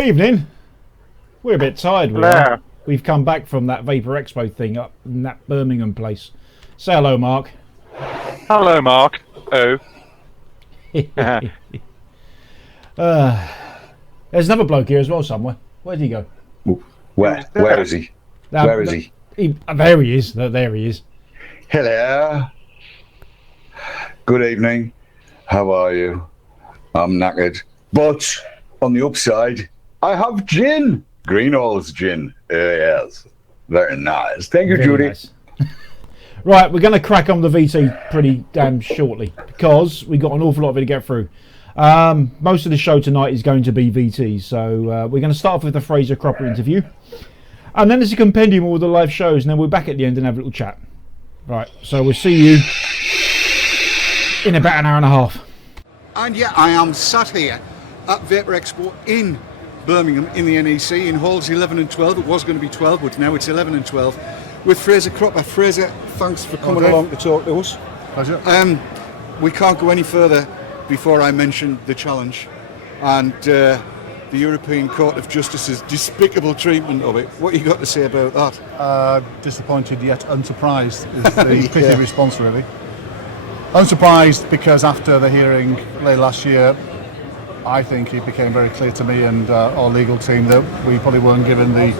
Evening. We're a bit tired. We Hello. are. We've come back from that Vapor Expo thing up in that Birmingham place. Say hello, Mark. Hello, Mark. Oh. There's another bloke here as well somewhere. Where'd he go? Where is he? Where is he? There he is. There he is. Hello. Good evening. How are you? I'm knackered. But on the upside, I have gin. Greenall's gin. Yes. Very nice. Thank you, Very Judy. nice. Right, we're going to crack on the VT pretty damn shortly because we got an awful lot of it to get through. Most of the show tonight is going to be VT, so we're going to start off with the Fraser Cropper interview. And then there's a compendium of all the live shows, and then we're back at the end and have a little chat. Right, so we'll see you in about an hour and a half. And yeah, I am sat here at Vapor Expo in Birmingham in the NEC in halls 11 and 12. It was going to be 12, but now it's 11 and 12 with Fraser Cropper. Fraser, thanks for coming along to talk to us. Pleasure. We can't go any further before I mention the challenge and the European Court of Justice's despicable treatment of it. What you got to say about that? Disappointed yet unsurprised is the pithy response, really. Unsurprised because after the hearing late last year, I think it became very clear to me and our legal team that we probably weren't given the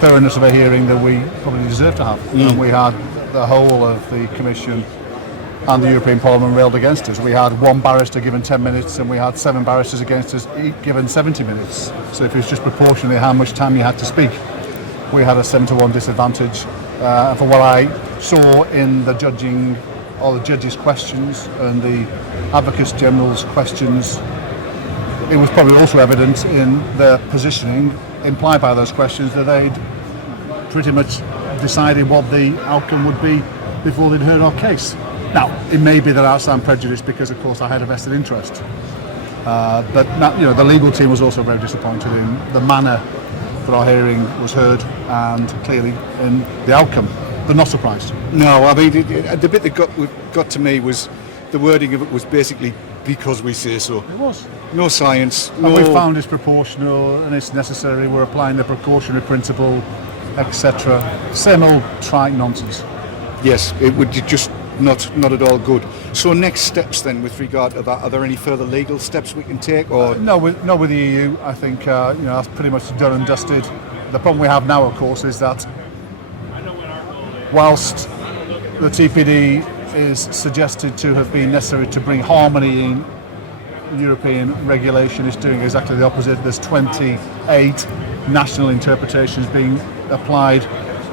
thoroughness of a hearing that we probably deserve to have. And we had the whole of the Commission and the European Parliament railed against us. We had one barrister given 10 minutes and we had 7 barristers against us given 70 minutes. So if it's just proportionally how much time you had to speak, we had a 7-to-1 disadvantage. For what I saw in the judging, or the judges' questions and the Advocates General's questions, it was probably also evident in their positioning implied by those questions that they'd pretty much decided what the outcome would be before they'd heard our case. Now, it may be that I stand prejudiced because, of course, I had a vested interest. But the legal team was also very disappointed in the manner that our hearing was heard and clearly in the outcome. But not surprised. No, I mean, the bit that got to me was the wording of it was basically because we say so. It was. No science. And we found it's proportional and it's necessary. We're applying the precautionary principle, etc. Same old trite nonsense. Yes, it would just not at all good. So next steps then with regard to that, are there any further legal steps we can take? Or No, with the EU. I think that's pretty much done and dusted. The problem we have now, of course, is that whilst the TPD is suggested to have been necessary to bring harmony in European regulation, is doing exactly the opposite. There's 28 national interpretations being applied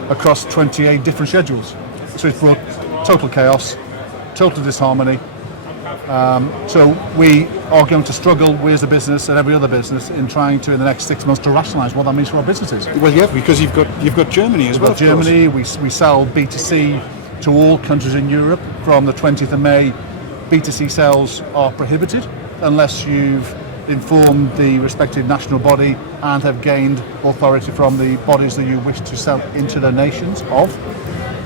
across 28 different schedules. So it's brought total chaos, total disharmony. So we are going to struggle, we as a business and every other business, in trying to, in the next 6 months, to rationalise what that means for our businesses. well, yeah, because you've got Germany as well. We've got Germany, we sell B2C to all countries in Europe. From the 20th of May, B2C sales are prohibited unless you've informed the respective national body and have gained authority from the bodies that you wish to sell into the nations of,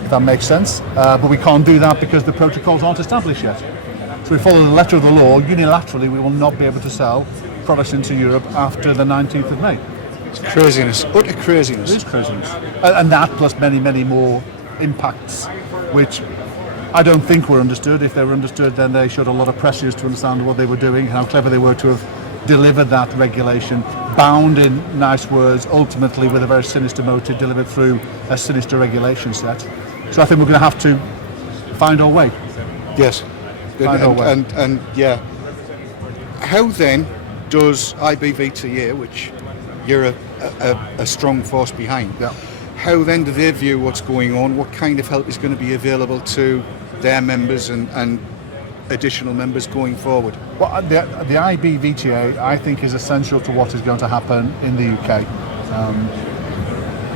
if that makes sense. But we can't do that because the protocols aren't established yet. So we follow the letter of the law. Unilaterally, we will not be able to sell products into Europe after the 19th of May. It's craziness, utter craziness. It is craziness. And that plus many, many more impacts, which I don't think were understood. If they were understood, then they showed a lot of pressures to understand what they were doing, how clever they were to have delivered that regulation, bound in nice words, ultimately with a very sinister motive, delivered through a sinister regulation set. So I think we're going to have to find our way. Yes. And yeah. How then does IBVTA, which you're a strong force behind, how then do they view what's going on? What kind of help is going to be available to their members and additional members going forward? Well, the IBVTA, I think, is essential to what is going to happen in the UK.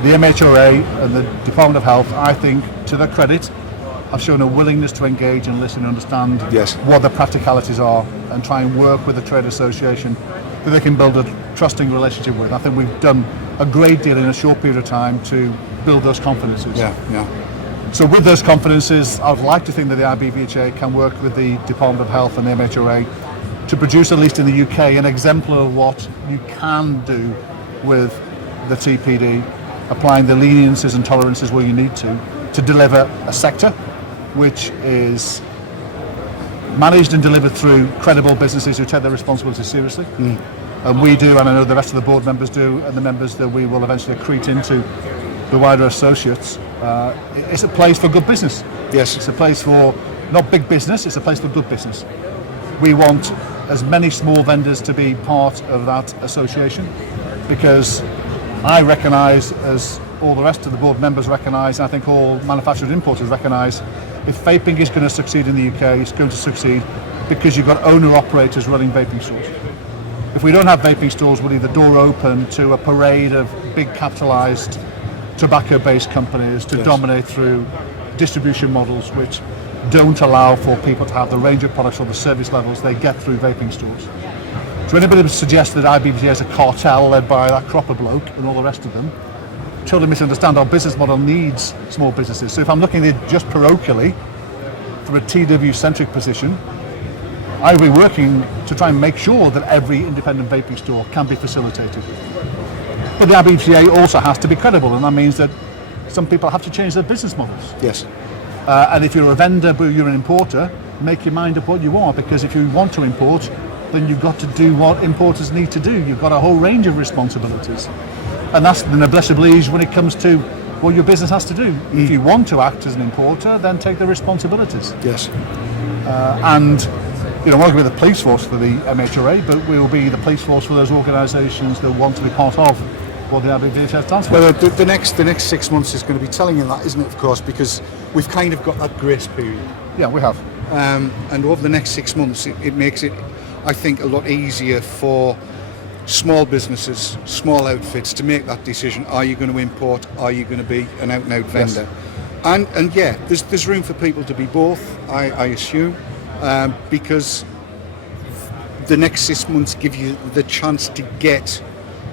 The MHRA and the Department of Health, I think, to their credit, have shown a willingness to engage and listen and understand what the practicalities are and try and work with the trade association that they can build a trusting relationship with. I think we've done a great deal in a short period of time to build those confidences. So with those confidences, I'd like to think that the IBVHA can work with the Department of Health and the MHRA to produce, at least in the UK, an exemplar of what you can do with the TPD, applying the leniencies and tolerances where you need to deliver a sector which is managed and delivered through credible businesses who take their responsibilities seriously. And we do, and I know the rest of the board members do, and the members that we will eventually accrete into the wider associates. It's a place for good business. Yes. It's a place for not big business, it's a place for good business. We want as many small vendors to be part of that association, because I recognise, as all the rest of the board members recognise, and I think all manufacturers and importers recognise, if vaping is going to succeed in the UK, it's going to succeed because you've got owner-operators running vaping stores. If we don't have vaping stores, we'll leave the door open to a parade of big capitalised tobacco-based companies to dominate through distribution models which don't allow for people to have the range of products or the service levels they get through vaping stores. So anybody would suggest that IBVT is a cartel led by that Cropper bloke and all the rest of them, totally misunderstand. Our business model needs small businesses. So if I'm looking at it just parochially, from a TW-centric position, I will be working to try and make sure that every independent vaping store can be facilitated. But the IBVTA also has to be credible, and that means that some people have to change their business models. Yes. And if you're a vendor but you're an importer, make your mind up what you are, because if you want to import, then you've got to do what importers need to do. You've got a whole range of responsibilities. And that's the noblesse oblige when it comes to what your business has to do. If you want to act as an importer, then take the responsibilities. Yes. And we're not going to be the police force for the MHRA, but we will be the police force for those organisations that want to be part of what the IBVT stands for. Well, the next 6 months is going to be telling you that, isn't it, of course, because we've kind of got that grace period. Yeah, we have. And over the next 6 months, it makes it, I think, a lot easier for small businesses, small outfits to make that decision. Are you going to import? Are you going to be an out-and-out vendor? Yes. And yeah, there's room for people to be both, I assume, because the next 6 months give you the chance to get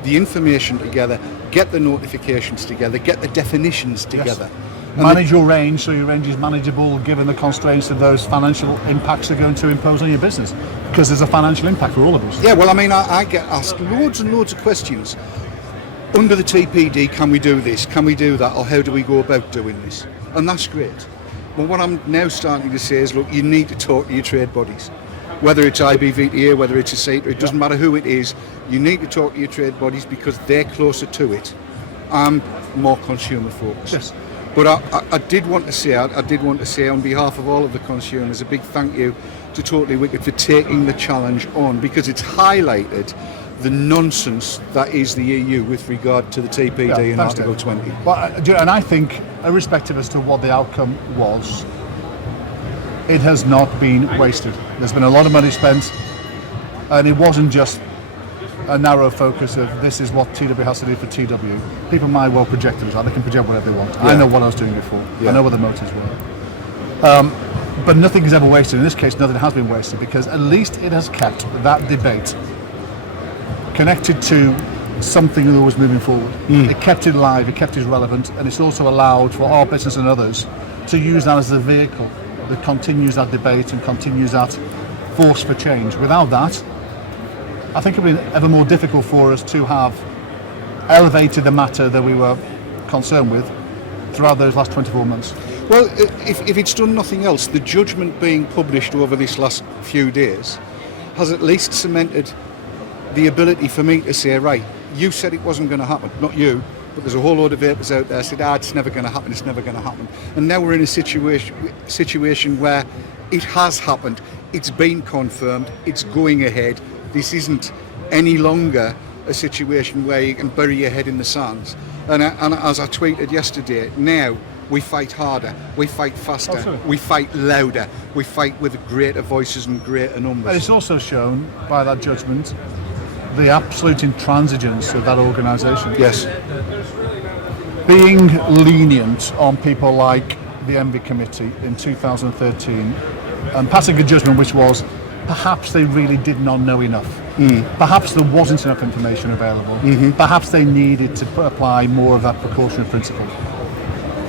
the information together, get the notifications together, get the definitions together. Yes. Manage your range so your range is manageable given the constraints that those financial impacts are going to impose on your business, because there's a financial impact for all of us. Yeah, well, I mean, I get asked loads and loads of questions. Under the TPD, can we do this? Can we do that? Or how do we go about doing this? And that's great. But what I'm now starting to say is, look, you need to talk to your trade bodies. Whether it's IBVTA, whether it's a CETA, it doesn't matter who it is, you need to talk to your trade bodies because they're closer to it. I'm more consumer focused. Yes. But I did want to say on behalf of all of the consumers, a big thank you to Totally Wicked for taking the challenge on, because it's highlighted the nonsense that is the EU with regard to the TPD and Article 20. Well, and I think, irrespective as to what the outcome was, it has not been wasted. There's been a lot of money spent, and it wasn't just a narrow focus of this is what TW has to do for TW. People might well project themselves. They can project whatever they want. Yeah. I know what I was doing before. Yeah. I know what the motives were. But nothing is ever wasted. In this case, nothing has been wasted, because at least it has kept that debate connected to something that was moving forward. It kept it alive, it kept it relevant, and it's also allowed for our business and others to use that as a vehicle that continues that debate and continues that force for change. Without that, I think it would be ever more difficult for us to have elevated the matter that we were concerned with throughout those last 24 months. Well, if it's done nothing else, the judgment being published over this last few days has at least cemented the ability for me to say, right, you said it wasn't going to happen, not you, but there's a whole load of vapors out there said, it's never going to happen, it's never going to happen. And now we're in a situation where it has happened, it's been confirmed, it's going ahead. This isn't any longer a situation where you can bury your head in the sands. And as I tweeted yesterday, now we fight harder, we fight faster, Absolutely. We fight louder, we fight with greater voices and greater numbers. And it's also shown by that judgment the absolute intransigence of that organisation. Yes. Being lenient on people like the Envy Committee in 2013 and passing a judgment which was perhaps they really did not know enough. Perhaps there wasn't enough information available. Perhaps they needed to apply more of that precautionary principle.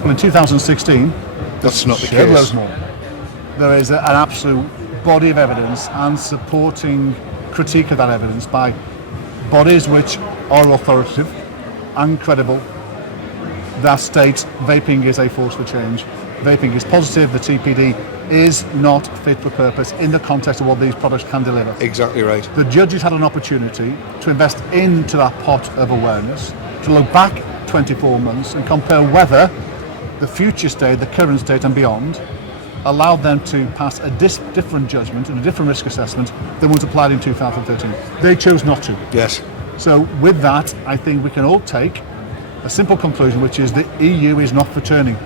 Well, in 2016, that's not the case. More. There is an absolute body of evidence and supporting critique of that evidence by bodies which are authoritative and credible that state vaping is a force for change, vaping is positive, the TPD is not fit for purpose in the context of what these products can deliver. Exactly right. The judges had an opportunity to invest into that pot of awareness, to look back 24 months and compare whether the future state, the current state and beyond, allowed them to pass a different judgment and a different risk assessment than was applied in 2013. They chose not to. Yes. So with that, I think we can all take a simple conclusion, which is the EU is not for turning.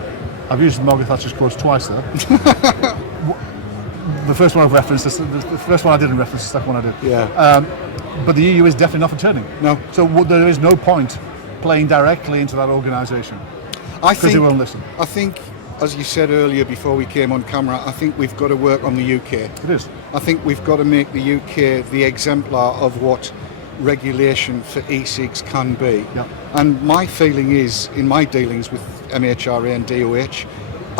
I've used Margaret Thatcher's quotes twice there. The first one I've referenced, the first one I didn't reference, the second one I did. Yeah. But the EU is definitely not for turning. No. So there is no point playing directly into that organisation because they won't listen. I think, as you said earlier before we came on camera, I think we've got to work on the UK. It is. I think we've got to make the UK the exemplar of what regulation for e-cigs can be. Yeah. And my feeling is, in my dealings with MHRA and DOH,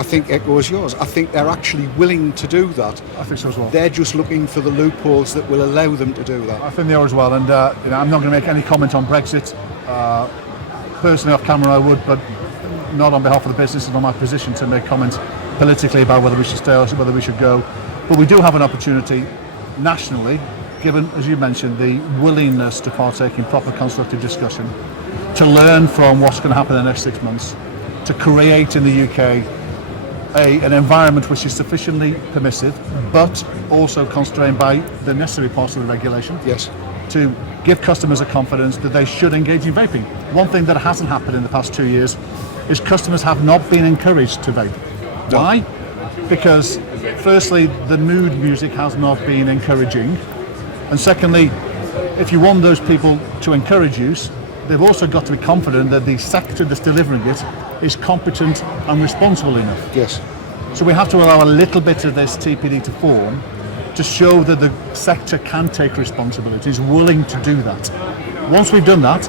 I think echoes yours. I think they're actually willing to do that. I think so as well. They're just looking for the loopholes that will allow them to do that. I think they are as well. And I'm not going to make any comment on Brexit. Personally, off camera, I would, but not on behalf of the business and on my position to make comments politically about whether we should stay or whether we should go. But we do have an opportunity nationally, given, as you mentioned, the willingness to partake in proper constructive discussion, to learn from what's going to happen in the next 6 months, to create in the UK an environment which is sufficiently permissive, but also constrained by the necessary parts of the regulation. Yes. To give customers a confidence that they should engage in vaping. One thing that hasn't happened in the past 2 years is customers have not been encouraged to vape. No. Why? Because firstly, the mood music has not been encouraging. And secondly, if you want those people to encourage use, they've also got to be confident that the sector that's delivering it is competent and responsible enough. Yes. So we have to allow a little bit of this TPD to form to show that the sector can take responsibility, is willing to do that. Once we've done that,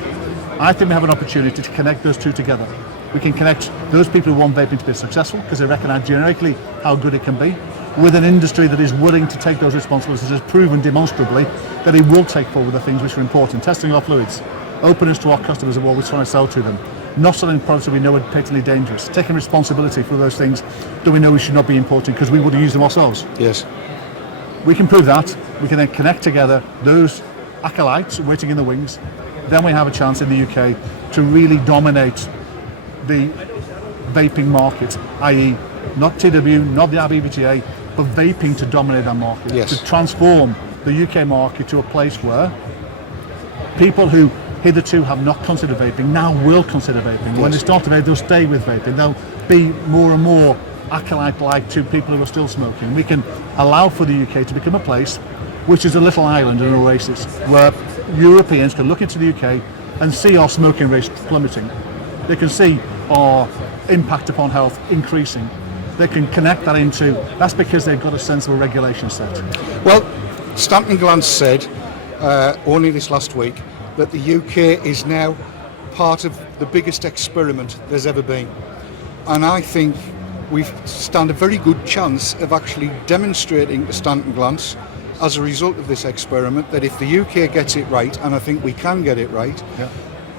I think we have an opportunity to connect those two together. We can connect those people who want vaping to be successful because they recognise generically how good it can be, with an industry that is willing to take those responsibilities, has proven demonstrably that it will take forward the things which are important. Testing our fluids, openness to our customers of what we're trying to sell to them, not selling products that we know are patently dangerous, taking responsibility for those things that we know we should not be importing because we wouldn't use them ourselves. Yes. We can prove that. We can then connect together those acolytes waiting in the wings. Then we have a chance in the UK to really dominate the vaping market, i.e. not TW, not the RBBTA, but vaping to dominate that market. Yes. To transform the UK market to a place where people who hitherto have not considered vaping now will consider vaping. When they start to vape, they'll stay with vaping. They'll be more and more acolyte-like to people who are still smoking. We can allow for the UK to become a place which is a little island, an oasis, where Europeans can look into the UK and see our smoking rates plummeting. They can see our impact upon health increasing. They can connect that into, that's because they've got a sensible regulation set. Well, Stanton Glance said only this last week that the UK is now part of the biggest experiment there's ever been. And I think we stand a very good chance of actually demonstrating to Stanton Glance as a result of this experiment that if the UK gets it right, and I think we can get it right,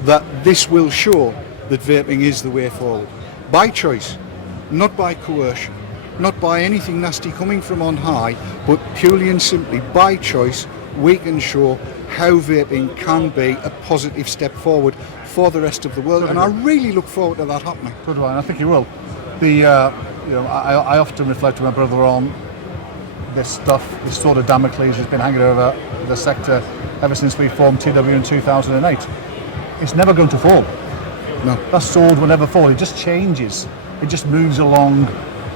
that this will show that vaping is the way forward. By choice, not by coercion, not by anything nasty coming from on high, but purely and simply by choice, we can show how vaping can be a positive step forward for the rest of the world. And I really look forward to that happening. Good one, I think you will. I often reflect with my brother on this stuff, this sort of Damocles has been hanging over the sector ever since we formed TW in 2008. It's never going to fall. No. That sword will never fall. It just changes. It just moves along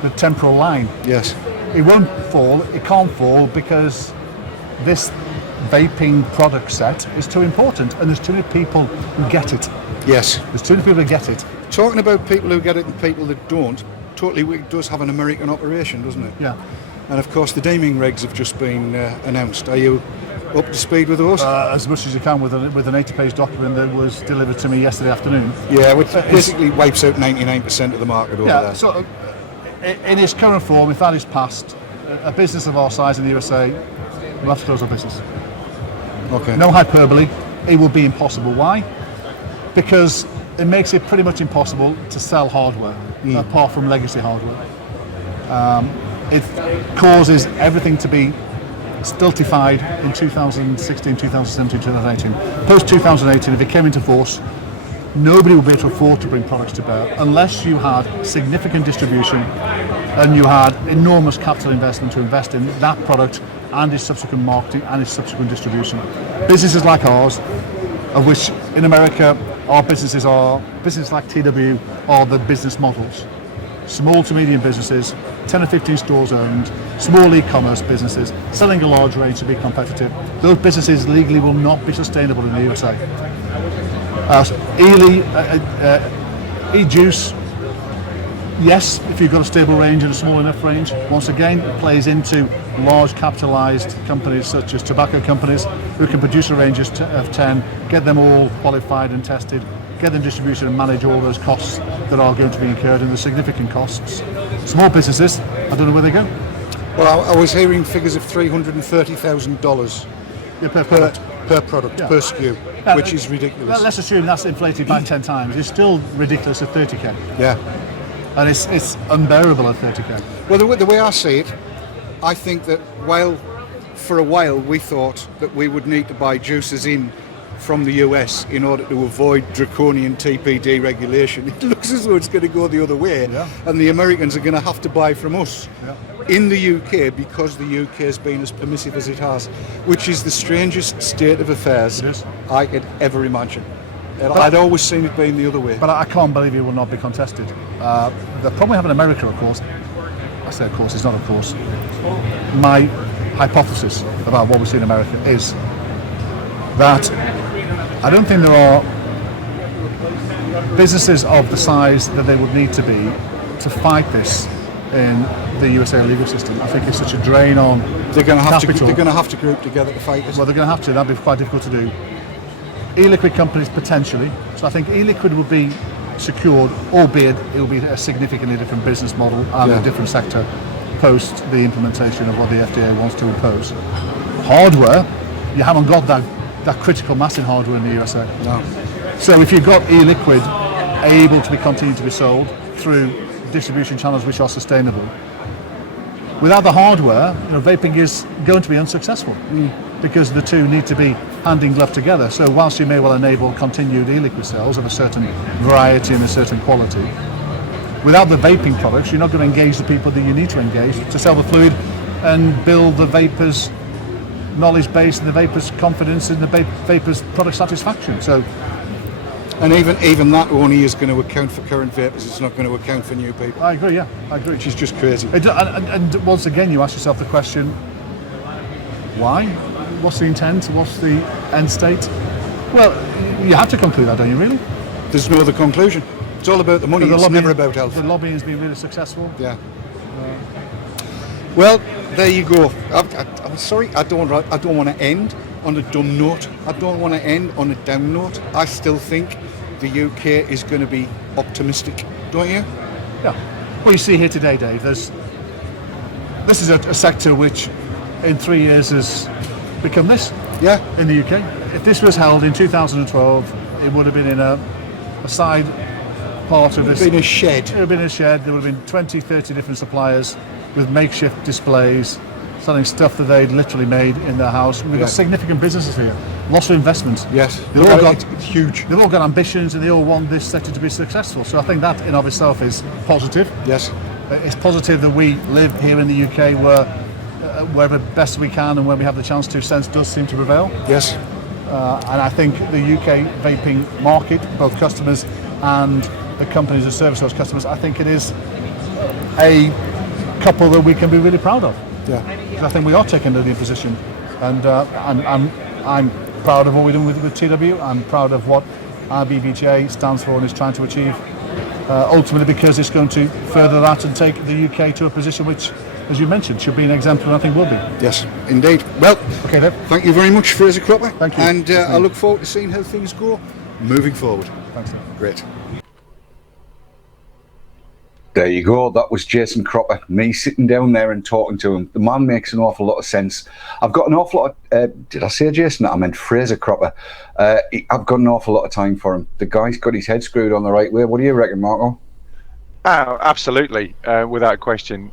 the temporal line. Yes. It won't fall. It can't fall because this vaping product set is too important and there's too many people who get it. Yes. There's too many people who get it. Talking about people who get it and people that don't, totally does have an American operation, doesn't it? Yeah. And of course the deeming regs have just been announced. Are you up to speed with those? As much as you can with an 80-page document that was delivered to me yesterday afternoon. Yeah, which basically wipes out 99% of the market over there. So in its current form, if that is passed, a business of our size in the USA will have to close our business. Okay. No hyperbole, it will be impossible. Why? Because it makes it pretty much impossible to sell hardware, apart from legacy hardware. It causes everything to be stultified in 2016, 2017, 2018. Post 2018, if it came into force, nobody will be able to afford to bring products to bear unless you had significant distribution and you had enormous capital investment to invest in that product and its subsequent marketing and its subsequent distribution. Businesses like ours, of which in America our businesses like TW are the business models. Small to medium businesses, 10 or 15 stores owned, small e-commerce businesses, selling a large range to be competitive. Those businesses legally will not be sustainable in the USA. E-juice, yes, if you've got a stable range and a small enough range, once again, it plays into large capitalized companies such as tobacco companies who can produce a range of 10, get them all qualified and tested, get them distribution and manage all those costs that are going to be incurred, and the significant costs. Small businesses, I don't know where they go. Well, I was hearing figures of $330,000 Per product. per product, Yeah. per SKU, which is ridiculous. Let's assume that's inflated by 10 times. It's still ridiculous at 30k. Yeah. And it's unbearable at 30k. Well, the way I see it, I think that for a while we thought that we would need to buy juices in from the US in order to avoid draconian TPD regulation. It looks as though it's going to go the other way, and the Americans are going to have to buy from us in the UK because the UK has been as permissive as it has, which is the strangest state of affairs I could ever imagine. I'd always seen it being the other way. But I can't believe it will not be contested. The problem we have in America, of course, I say of course, it's not of course, my hypothesis about what we see in America is that I don't think there are businesses of the size that they would need to be to fight this in the USA legal system. I think it's such a drain on They're going to have capital. They're going to have to group together to fight it. Well, they're going to have to. That'd be quite difficult to do. E-liquid companies potentially. So I think e-liquid will be secured, albeit it will be a significantly different business model and a different sector post the implementation of what the FDA wants to impose. Hardware, you haven't got that critical mass in hardware in the USA. No. So if you've got e-liquid able to be continued to be sold through distribution channels which are sustainable, without the hardware, vaping is going to be unsuccessful because the two need to be hand in glove together. So whilst you may well enable continued e-liquid sales of a certain variety and a certain quality, without the vaping products, you're not going to engage the people that you need to engage to sell the fluid and build the vapors' knowledge base and the vapors' confidence and the vapors' product satisfaction. So, and even that only is going to account for current vapors. It's not going to account for new people. I agree. I agree. Which is just crazy. And once again, you ask yourself the question: why? What's the intent? What's the end state? Well, you have to conclude that, don't you? Really? There's no other conclusion. It's all about the money. It's never about health. The lobbying has been really successful. Yeah. Well, there you go. I'm sorry. I don't want to end on a dumb note. I don't want to end on a down note. I still think the UK is going to be optimistic, don't you? Yeah. Well, you see here today, Dave. This is a sector which, in 3 years, has become this. Yeah. In the UK, if this was held in 2012, it would have been in a side part of this. It would have been a shed. It would have been a shed. There would have been 20, 30 different suppliers with makeshift displays, selling stuff that they'd literally made in their house. We've got significant businesses here, lots of investment. Yes, It's huge. They've all got ambitions and they all want this sector to be successful. So I think that in of itself is positive. Yes. It's positive that we live here in the UK wherever best we can and where we have the chance to, sense does seem to prevail. Yes. And I think the UK vaping market, both customers and the companies that service those customers, I think it is a couple that we can be really proud of. Yeah. I think we are taking a lead position, and I'm proud of what we're doing with TW. I'm proud of what RBVTA stands for and is trying to achieve, ultimately because it's going to further that and take the UK to a position which, as you mentioned, should be an exemplar, and I think will be. Yes, indeed. Well, okay, then. Thank you very much, Fraser Cropper. Thank you. And I look forward to seeing how things go moving forward. Thanks, Dave. Great. There you go. That was Jason Cropper. Me sitting down there and talking to him. The man makes an awful lot of sense. I've got an awful lot of... did I say Jason? I meant Fraser Cropper. I've got an awful lot of time for him. The guy's got his head screwed on the right way. What do you reckon, Marco? Oh, absolutely, without question.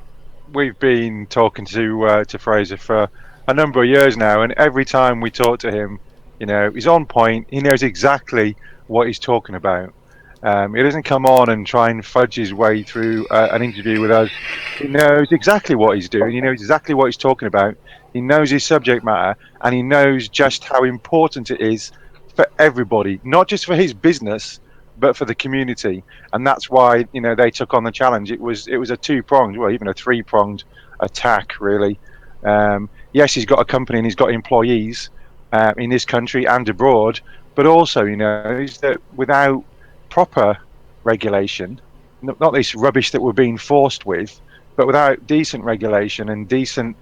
We've been talking to Fraser for a number of years now, and every time we talk to him, you know, he's on point. He knows exactly what he's talking about. He doesn't come on and try and fudge his way through an interview with us. He knows exactly what he's doing. He knows exactly what he's talking about. He knows his subject matter, and he knows just how important it is for everybody, not just for his business, but for the community. And that's why, you know, they took on the challenge. It was a two-pronged, well, even a three-pronged attack, really. Yes, he's got a company and he's got employees in this country and abroad, but also, you know, is that without proper regulation, not this rubbish that we're being forced with, but without decent regulation and decent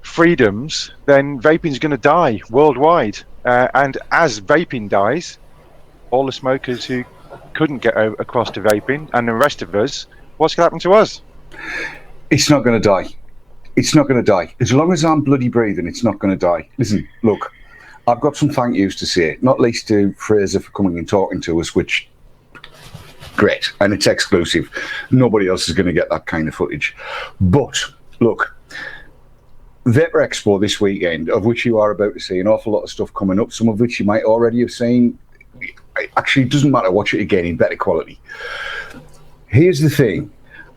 freedoms, then vaping is going to die worldwide. And as vaping dies, all the smokers who couldn't get across to vaping and the rest of us, what's going to happen to us? It's not going to die. It's not going to die. As long as I'm bloody breathing, it's not going to die. Listen, look, I've got some thank yous to say, not least to Fraser for coming and talking to us, which... great, and it's exclusive. Nobody else is going to get that kind of footage. But look, Vapor Expo this weekend, of which you are about to see an awful lot of stuff coming up, some of which you might already have seen. Actually, it doesn't matter, watch it again in better quality. Here's the thing.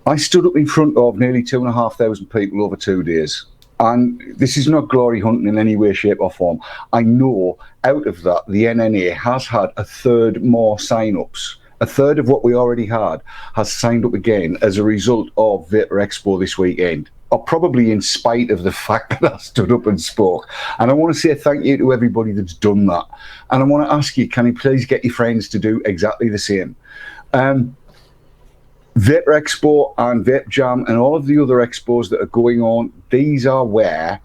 I stood up in front of nearly 2,500 people over 2 days. And this is not glory hunting in any way, shape or form. I know out of that, the NNA has had a third more sign-ups. A third of what we already had has signed up again as a result of Vapor Expo this weekend, or probably in spite of the fact that I stood up and spoke. And I want to say thank you to everybody that's done that. And I want to ask you, can you please get your friends to do exactly the same? Vapor Expo and Vape Jam and all of the other expos that are going on, these are where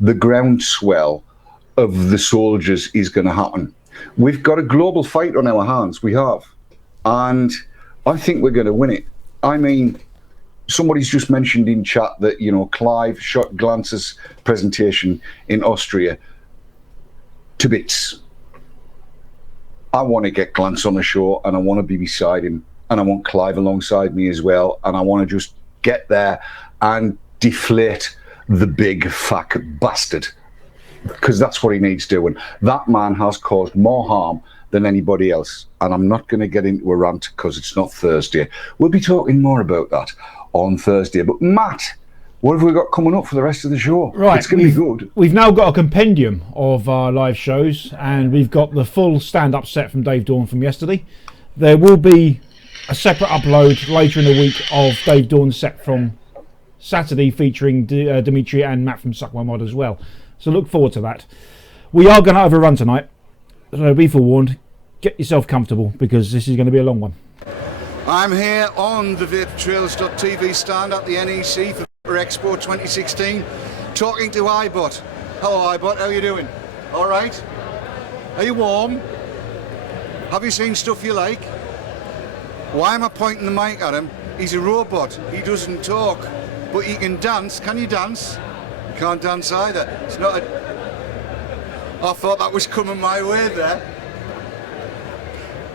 the groundswell of the soldiers is going to happen. We've got a global fight on our hands. We have. And I think we're going to win it. I mean, somebody's just mentioned in chat that, you know, Clive shot Glance's presentation in Austria to bits. I want to get Glance on the show, and I want to be beside him, and I want Clive alongside me as well, and I want to just get there and deflate the big fuck bastard, because that's what he needs doing. That man has caused more harm than anybody else, and I'm not going to get into a rant because it's not Thursday. We'll be talking more about that on Thursday. But Matt, what have we got coming up for the rest of the show? Right, it's going to be good. We've now got a compendium of our live shows, and we've got the full stand-up set from Dave Dawn from yesterday. There will be a separate upload later in the week of Dave Dawn's set from Saturday, featuring Dimitri and Matt from Suck My Mod as well. So look forward to that. We are going to overrun tonight, so be forewarned. Get yourself comfortable, because this is going to be a long one. I'm here on the VaporTrails.tv stand at the NEC for Vapor Expo 2016, talking to iBot. Hello iBot, how are you doing? All right? Are you warm? Have you seen stuff you like? Why am I pointing the mic at him? He's a robot. He doesn't talk, but he can dance. Can you dance? You can't dance either. It's not a... I thought that was coming my way there.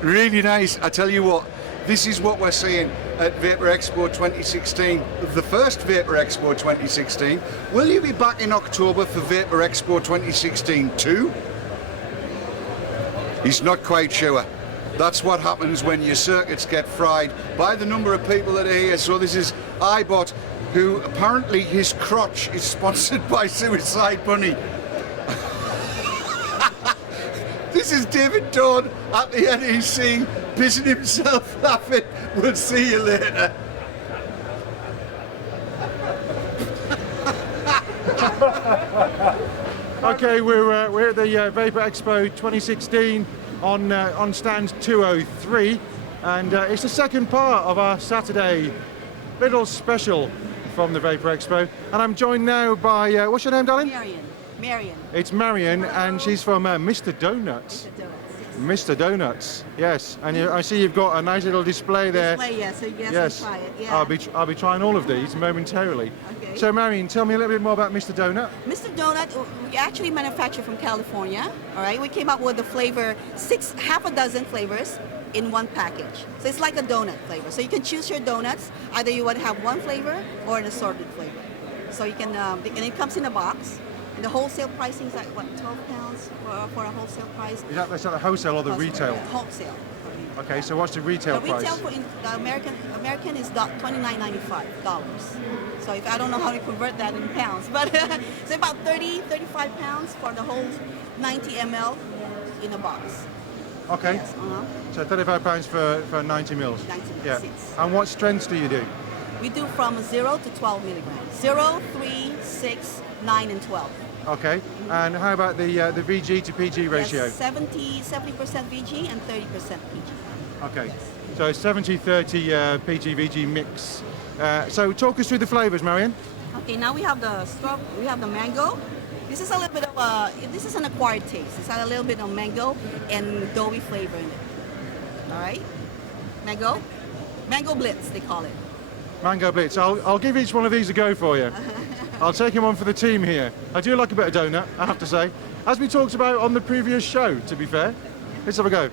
Really nice. I tell you what, this is what we're seeing at Vapor Expo 2016, the first Vapor Expo 2016. Will you be back in October for Vapor Expo 2016 too? He's not quite sure. That's what happens when your circuits get fried by the number of people that are here. So this is iBot, who apparently his crotch is sponsored by Suicide Bunny. This is David Dawn at the NEC, pissing himself laughing. We'll see you later. Okay, we're at the Vapor Expo 2016 on stand 203, and it's the second part of our Saturday little special from the Vapor Expo, and I'm joined now by what's your name, darling? Marion. It's Marion, and she's from Mr. Donuts. Mr. Donuts. Mr. Donuts, yes. And I see you've got a nice little display there. Display, yeah, so you guys Yes. can try it. Yeah. I'll be trying all of these momentarily. Okay. So Marion, tell me a little bit more about Mr. Donut. Mr. Donut, we actually manufacture from California. All right, we came up with the flavor, half a dozen flavors in one package. So it's like a donut flavor. So you can choose your donuts. Either you want to have one flavor or an assorted flavor. So you can, and it comes in a box. And the wholesale pricing is like what, £12 for a wholesale price. Is that the wholesale or the retail? Wholesale. Okay, so what's the retail The price? retail for the American is $29.95. So if I don't know how to convert that in pounds, but it's about 35 pounds for the whole 90 ml in a box. Okay. Yes, So £35 for 90 mils. 90 mils, Yeah. yes. And what strengths do you do? We do from 0 to 12 milligrams. 0, 3, 6, 9, and 12. Okay. And how about the VG to PG ratio? Yes, 70% VG and 30% PG. Okay. Yes. So 70-30 PG VG mix. So talk us through the flavors, Marion. Okay, now we have the we have the mango. This is a little bit of this is an acquired taste. It's got a little bit of mango and doughy flavor in it. All right, mango blitz they call it. Mango Blitz. I'll give each one of these a go for you. I'll take them on for the team here. I do like a bit of donut, I have to say. As we talked about on the previous show, to be fair. Let's have a go.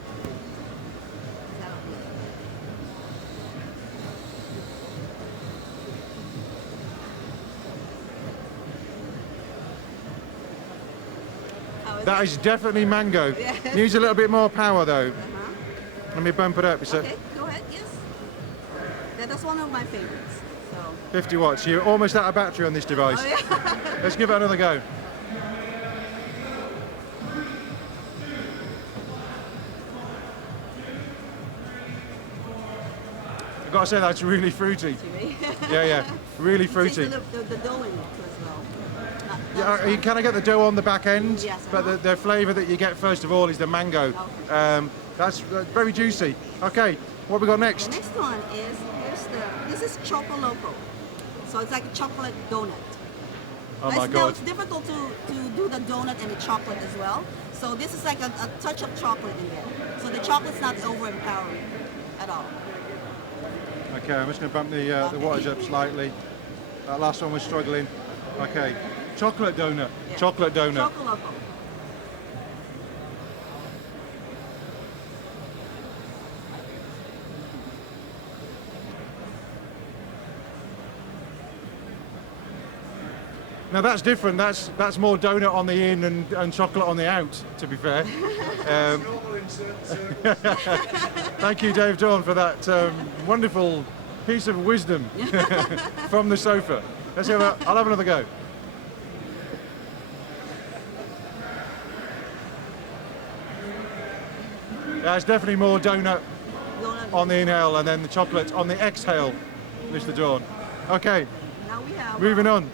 That is definitely mango. Yes. Needs a little bit more power though. Uh-huh. Let me bump it up. It's Okay, go ahead. Yes, that's one of my favorites. So. 50 watts. You're almost out of battery on this device. Oh, yeah. Let's give it another go. I've got to say that's really fruity. Yeah, really fruity. The dough in it as well. Yeah, can I get the dough on the back end? Yes. But the flavour that you get first of all is the mango. Okay. That's very juicy. Okay, what we got next? The next one is this is Choco Loco. So it's like a chocolate donut. Oh my Now God. it's difficult to do the donut and the chocolate as well. So this is like a touch of chocolate in there. So the chocolate's not overpowering at all. Okay, I'm just going to bump the wattage up slightly. That last one was struggling. Okay, chocolate donut. Yeah. Chocolate donut. Choco Loco. Now that's different. That's more donut on the in and chocolate on the out. To be fair. Thank you, Dave Dawn, for that wonderful piece of wisdom from the sofa. Let's have I'll have another go. Yeah, it's definitely more donut on the inhale and then the chocolate on the exhale, Mr. Dawn. Okay, Now we have moving on.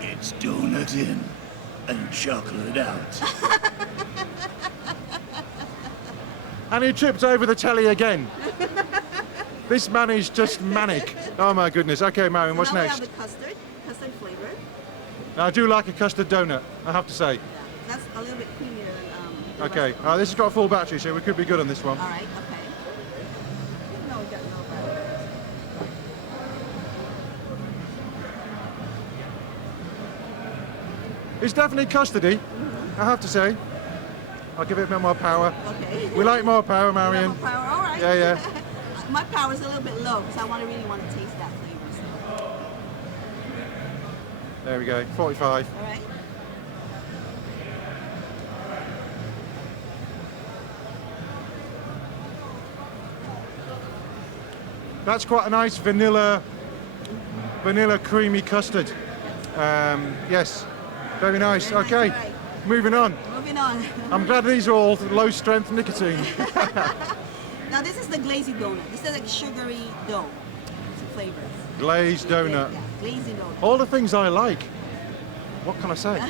It's donut in and chocolate out. And he tripped over the telly again. This man is just manic. Oh my goodness. Okay, Marion, what's now next? we have the custard flavor. Now, I do like a custard donut, I have to say. Yeah, that's a little bit creamier than the Okay, rest of them. this has got a full battery, so we could be good on this one. All right, okay. No, we got no batteries. It's definitely custardy, I have to say. I'll give it a bit more power. Okay. We like more power, Marion. More power. All right. Yeah, yeah. My power is a little bit low because I really want to taste that flavor. So. There we go, 45. All right. That's quite a nice vanilla creamy custard. Yes, very nice. Very nice, Okay, all right. moving on. Moving on. I'm glad these are all low strength nicotine. Now this is the glazy donut. This is like sugary dough. It's a flavor. Glazed donut. Yeah, glazy donut. All the things I like. What can I say?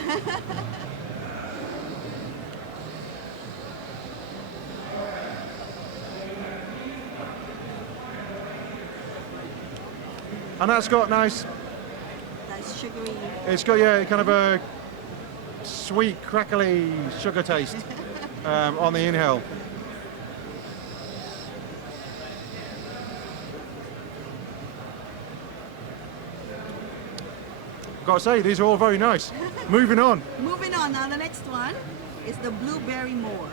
And that's got nice, Nice sugary. it's got, yeah, kind of a sweet, crackly sugar taste on the inhale. Got to say, these are all very nice. Moving on. Moving on, now the next one is the blueberry more.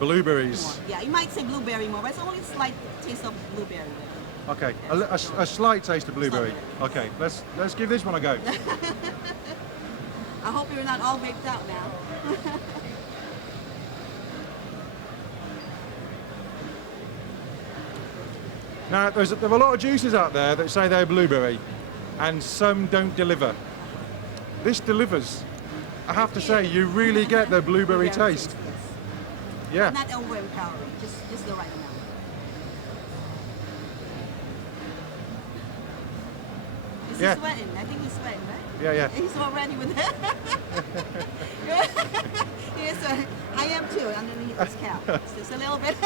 Blueberries. Yeah, you might say blueberry more, but it's only a slight taste of blueberry. Okay, a slight taste of blueberry. Okay, let's give this one a go. I hope you're not all baked out now. Now, there are a lot of juices out there that say they're blueberry, and some don't deliver. This delivers. I have to say, you really get the blueberry taste. Yes. Yeah. Not overpowering, just the right amount. Is he sweating? I think he's sweating, right? Yeah. He's all ready with it. Yes, I am too, underneath this cap. It's just a little bit.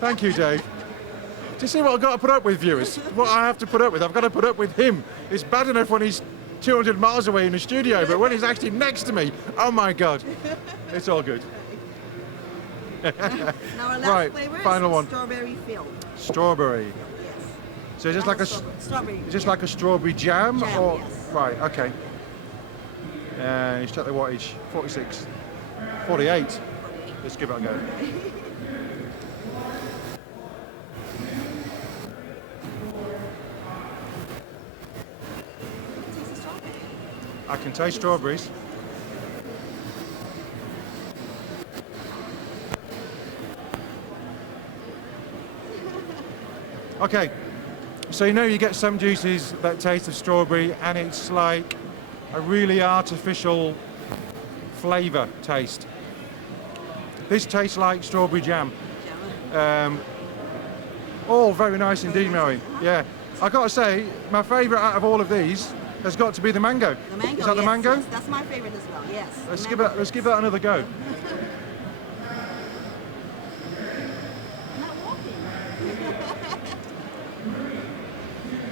Thank you, Dave. Do you see what I've got to put up with, viewers? What I have to put up with? I've got to put up with him. It's bad enough when he's 200 miles away in the studio, but when he's actually next to me, oh my God. It's all good. Now our last flavor final is one. strawberry filled. Strawberry. Yes. So is this like a strawberry? Is this like a strawberry jam? Jam, or yes. Right. Okay. Let's check the wattage. 46, 48. Let's give it a go. Taste the strawberry. I can taste strawberries. Okay, so you get some juices that taste of strawberry and it's like a really artificial flavour taste. This tastes like strawberry jam. All very nice indeed, Mary. Yeah, I got to say, my favourite out of all of these has got to be the mango. The mango. Is that the yes, mango? Yes, that's my favourite as well. Yes. Let's give that another go. Not walking.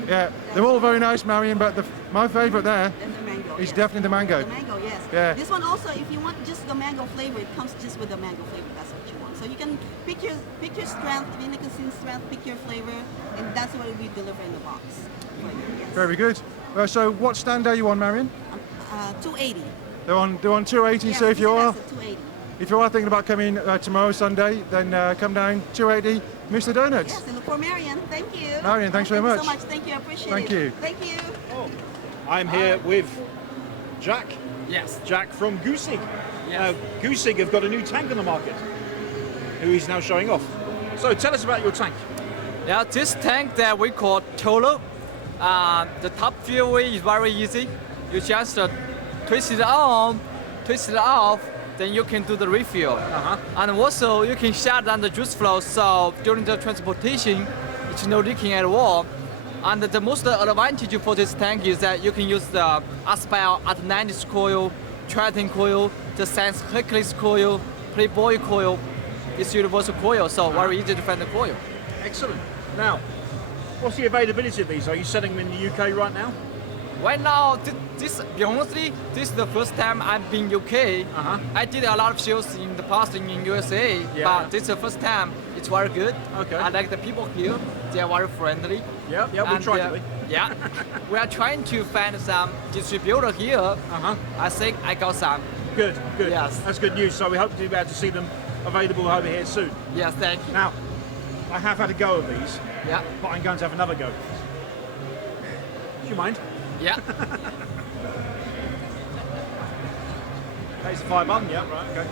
Yeah, they're all very nice, Marion, but my favourite there That's the mango. is yes. definitely the mango. The mango, yes. Yeah. This one also, if you want just the mango flavor, it comes just with the mango flavor. That's what you want. So you can pick your strength, vinacin strength, pick your flavor, and that's what we deliver in the box. Yes. Very good. So what stand are you on, Marion? 280. They're on 280. Yes, So if you are 280. thinking about coming tomorrow Sunday, then come down 280 Mr. Donuts. Yes, and look for Marion. Thank you. Marion, thanks very much. Thank you so much. Thank you. I appreciate Thank it. you. Thank you. I'm here with Jack. Yes. Jack from Goosig. Yes. Goosig have got a new tank on the market, who he's now showing off. So tell us about your tank. Yeah, this tank that we call Tolo. The top fuel is very easy. You just twist it on, twist it off, then you can do the refill. And also you can shut down the juice flow, so during the transportation, it's no leaking at all. And the most advantage for this tank is that you can use the Aspire Atlantis coil, Triton coil, the Sans Hercules coil, Playboy coil. It's universal coil, so very easy to find the coil. Excellent. Now, what's the availability of these? Are you selling them in the UK right now? Right now, honestly, this is the first time I've been UK. I did a lot of shows in the past in USA, but this is the first time. It's very good. Okay. I like the people here. They are very friendly. Yeah, we tried to be. Yeah, we are trying to find some distributor here. I think I got some. Good. Yes. That's good news. So we hope to be able to see them available over here soon. Yes, thank you. Now, I have had a go of these, Yeah, but I'm going to have another go. Do you mind? yeah. That's a 5 button, yeah, right, okay.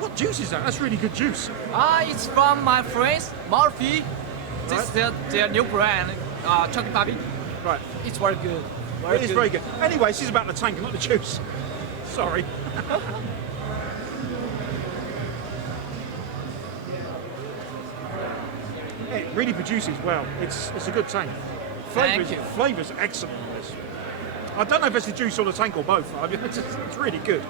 What juice is that? That's really good juice. It's from my friends, Murphy. This is their new brand, Chocolate Puppy. Right. It's very good. It is very good. Anyway, this is about the tank, not the juice. Sorry. It really produces well. It's a good tank. Thank you. Flavour's excellent on this. I don't know if it's the juice or the tank or both. I mean, it's really good.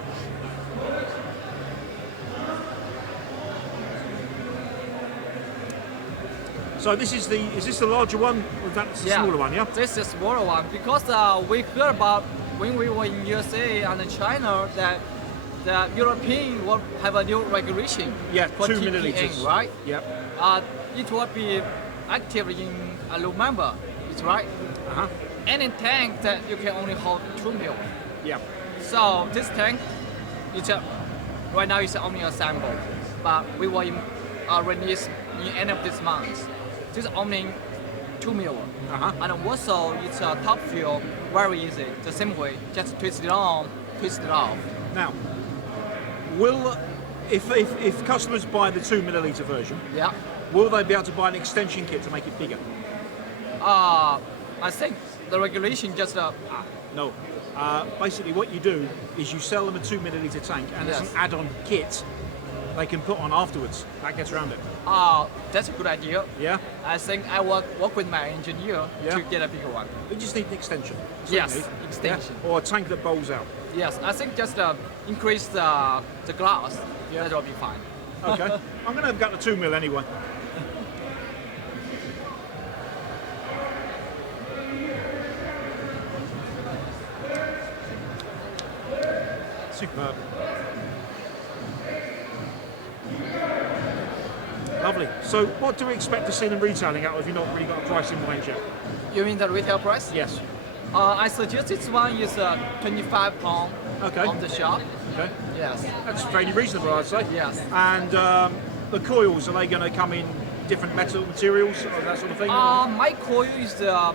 So this is this the larger one, or that's the smaller one? Yeah. This is the smaller one because we heard about when we were in USA and China that the European will have a new regulation. Yeah, for 2 TPN, milliliters. right? Yep. It will be active in November. It's right. Any tank that you can only hold 2 mil. Yeah. So this tank, right now it's only a sample, but we will release in end of this month. This is only 2 mil. And also it's a top fuel, very easy. The same way, just twist it on, twist it off. Now, if customers buy the 2 milliliter version, will they be able to buy an extension kit to make it bigger? I think the regulation just no. Basically, what you do is you sell them a 2 milliliter tank, and there's an add-on kit they can put on afterwards. That gets around it. That's a good idea. Yeah. I think I will work with my engineer to get a bigger one. We just need an extension. Yes, extension. Yeah? Or a tank that bowls out. Yes, I think just increase the glass. Yeah. That'll be fine. Okay. I'm going to have got the 2 mil anyway. Superb. Lovely. So what do we expect to see them retailing at if you've not really got a price in mind yet? You mean the retail price? Yes. I suggest this one is £25 on the shop. Okay. Yes. That's fairly reasonable, I'd say. Yes. And the coils, are they going to come in different metal materials or that sort of thing? My coil is the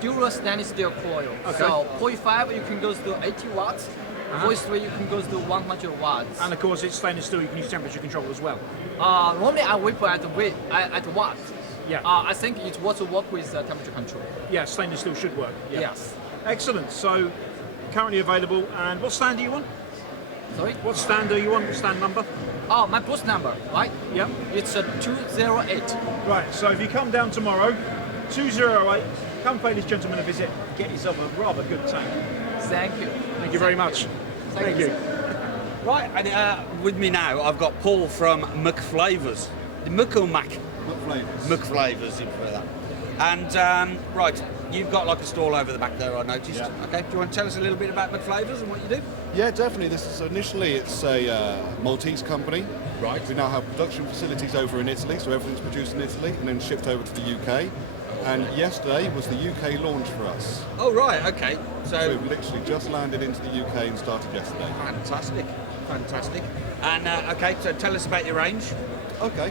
dual stainless steel coil. Okay. So 0.5 you can go to 80 watts. 0.3 you can go to 100 watts. And of course it's stainless steel, you can use temperature control as well. Normally I whip at watt. Yeah. I think it will work with temperature control. Yeah, stainless steel should work. Yeah. Yes. Excellent. So currently available, and what stand are you on? Sorry? What stand are you on? What stand number? My booth number, right? Yeah. It's 208. Right, so if you come down tomorrow, 208, come pay this gentleman a visit, get yourself a rather good tank. Thank you. Thank you very much. Thank you. Right, and with me now, I've got Paul from McFlavors. The Muck or Mac? McFlavors. McFlavors, you prefer that. And, right, you've got like a stall over the back there, I noticed. Yeah. Okay, do you want to tell us a little bit about McFlavors and what you do? Yeah, definitely. It's a Maltese company. Right. We now have production facilities over in Italy, so everything's produced in Italy and then shipped over to the UK. And yesterday was the UK launch for us. Oh, right, okay. So we've literally just landed into the UK and started yesterday. Fantastic, fantastic. And, okay, so tell us about your range. Okay.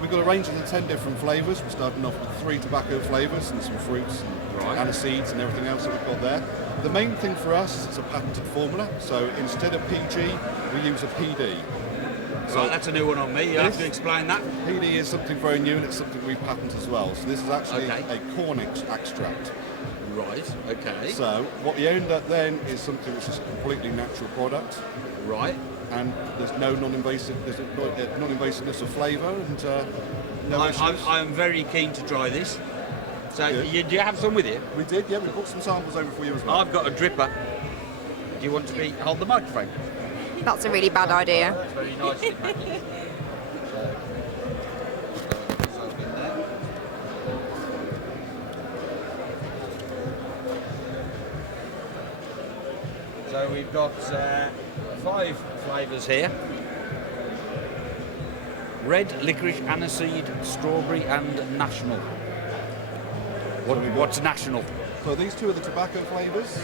We've got a range of 10 different flavours. We're starting off with 3 tobacco flavours and some fruits and aniseeds and everything else that we've got there. The main thing for us is it's a patented formula. So instead of PG, we use a PD. So right, that's a new one on me. You have to explain that. PD is something very new and it's something we patent as well. So this is actually a corn extract. Right, okay. So what you end up then is something which is a completely natural product. Right. And there's no non-invasiveness of flavour and no issues. I'm very keen to try this. So do you have some with you? We did, yeah. We brought some samples over for you as well. I've got a dripper. Do you want to hold the microphone? That's a really bad idea. That's very nicely packaged. So we've got 5 flavours here. Red, licorice, aniseed, strawberry and national. What's national? So these 2 are the tobacco flavours.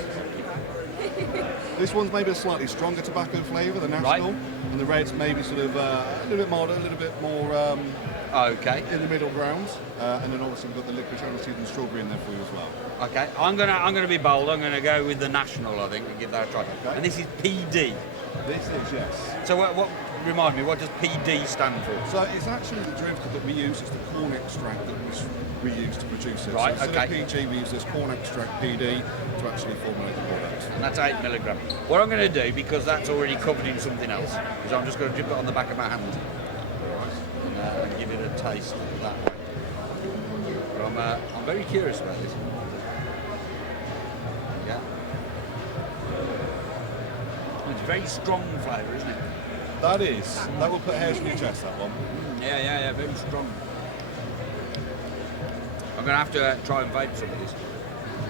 This one's maybe a slightly stronger tobacco flavour, the national. And the red's maybe sort of a little bit milder, a little bit more in the middle ground. And then obviously we've got the licorice, aniseed and strawberry in there for you as well. Okay, I'm gonna be bold. I'm gonna go with the national, I think, and give that a try. Okay. And this is PD. This is, yes. So what remind me, what does PD stand for? So it's actually the derivative that we use. It's the corn extract that we use to produce it. Right, so instead okay. of PG, we use this corn extract PD to actually formulate the product. And that's 8 milligrams. What I'm going to do, because that's already covered in something else, is I'm just going to dip it on the back of my hand. And give it a taste that way. But I'm very curious about this. Yeah. It's very strong flavour, isn't it? That is. That will put hairs on your chest, that one. Yeah, very strong. I'm going to have to try and vape some of this.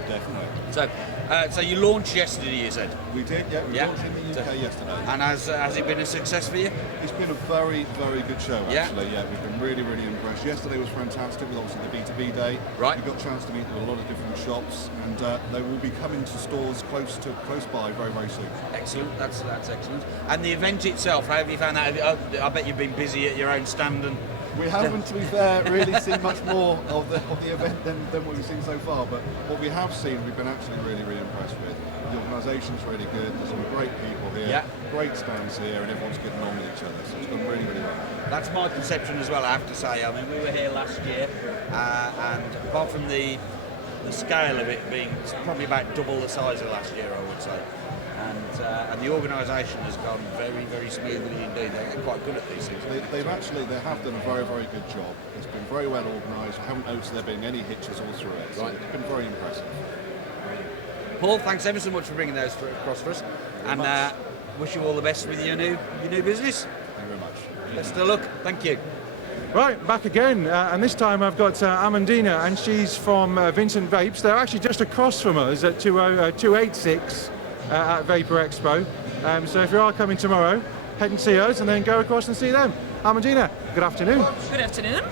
Definitely. So you launched yesterday, you said? We did, yeah. We launched in the UK yesterday. And has it been a success for you? It's been a very, very good show, actually. Yeah, we've been really, really impressed. Yesterday was fantastic with obviously the B2B day. Right. We got a chance to meet with a lot of different shops, and they will be coming to stores close by very, very soon. Excellent. That's excellent. And the event itself, how have you found that? I bet you've been busy at your own stand and. We haven't, to be fair, really seen much more of the event than what we've seen so far, but what we have seen, we've been actually really, really impressed with. The organisation's really good, there's some great people here, great stands here, and everyone's getting on with each other, so it's gone really, really well. That's my perception as well, I have to say. I mean, we were here last year, and apart from the scale of it being probably about double the size of last year, I would say. And the organisation has gone very, very smoothly indeed. They're quite good at these things. They have done a very, very good job. It's been very well organised. I haven't noticed there being any hitches all through it. So it's been very impressive. Paul, thanks ever so much for bringing those across for us, and wish you all the best with your new business. Thank you very much. Best of luck. Thank you. Right, back again, and this time I've got Amandina, and she's from Vincent Vapes. They're actually just across from us at 286 at Vapor Expo. So if you are coming tomorrow, head and see us, and then go across and see them. Amandina, good afternoon. Good afternoon.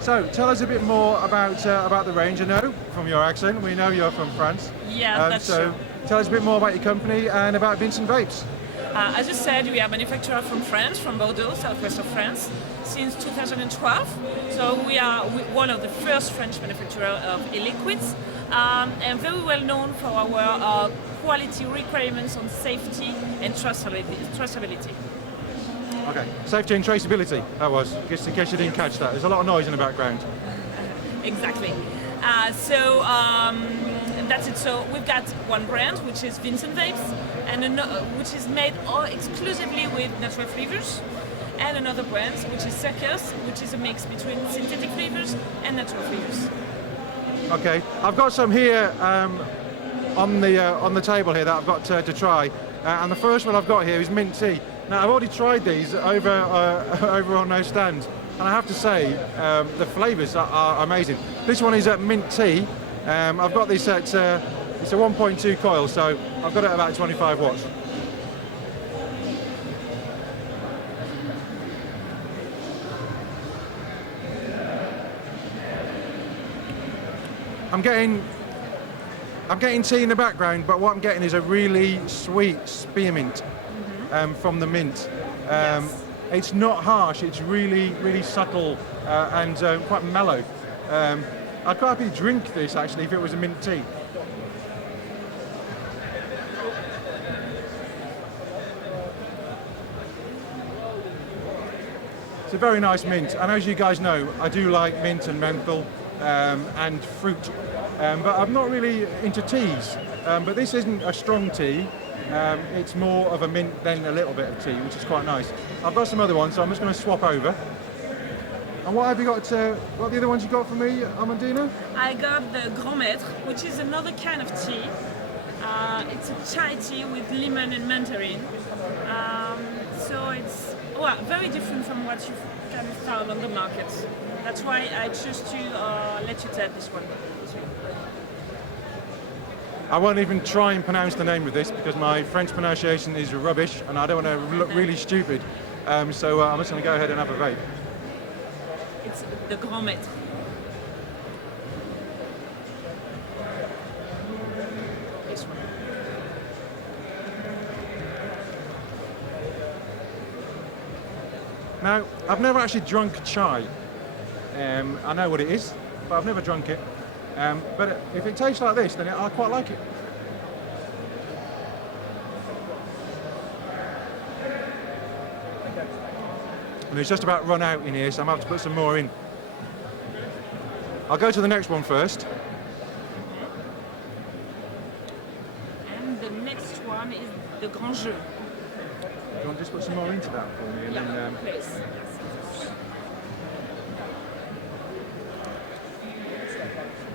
So tell us a bit more about the range. I know from your accent, we know you're from France. Yeah, that's true. Tell us a bit more about your company and about Vincent Vapes. As you said, we are a manufacturer from France, from Bordeaux, southwest of France, since 2012. So we are one of the first French manufacturers of e-liquids, and very well known for our quality requirements on safety and traceability. Okay, safety and traceability, that was, just in case you didn't catch that. There's a lot of noise in the background. Exactly. That's it. So we've got one brand, which is Vincent Vapes, and which is made exclusively with natural flavors, and another brand, which is Circus, which is a mix between synthetic flavors and natural flavors. Okay, I've got some here on the table here that I've got to try, and the first one I've got here is mint tea. Now I've already tried these over on those stands, and I have to say the flavours are amazing. This one is mint tea. I've got this at it's a 1.2 coil, so I've got it at about 25 watts. I'm getting tea in the background, but what I'm getting is a really sweet spearmint from the mint. It's not harsh, it's really subtle and quite mellow. I'd quite happily drink this actually if it was a mint tea. It's a very nice mint, and as you guys know, I do like mint and menthol and fruit, but I'm not really into teas. But this isn't a strong tea, it's more of a mint than a little bit of tea, which is quite nice. I've got some other ones, so I'm just going to swap over. And what have you got? What are the other ones you got for me, Amandina? I got the Grand Maître, which is another kind of tea. It's a chai tea with lemon and mandarin. So it's very different from what you can find on the market. That's why I choose to let you test this one too. I won't even try and pronounce the name of this because my French pronunciation is rubbish, and I don't want to look really stupid. So I'm just going to go ahead and have a vape. It's the Grand Maître. This one. Now, I've never actually drunk chai. I know what it is, but I've never drunk it. But if it tastes like this, then I quite like it. And it's just about run out in here, so I'm going to have to put some more in. I'll go to the next one first. And the next one is the Grand Jeu. Do you want to just put some more into that for me? And then, please.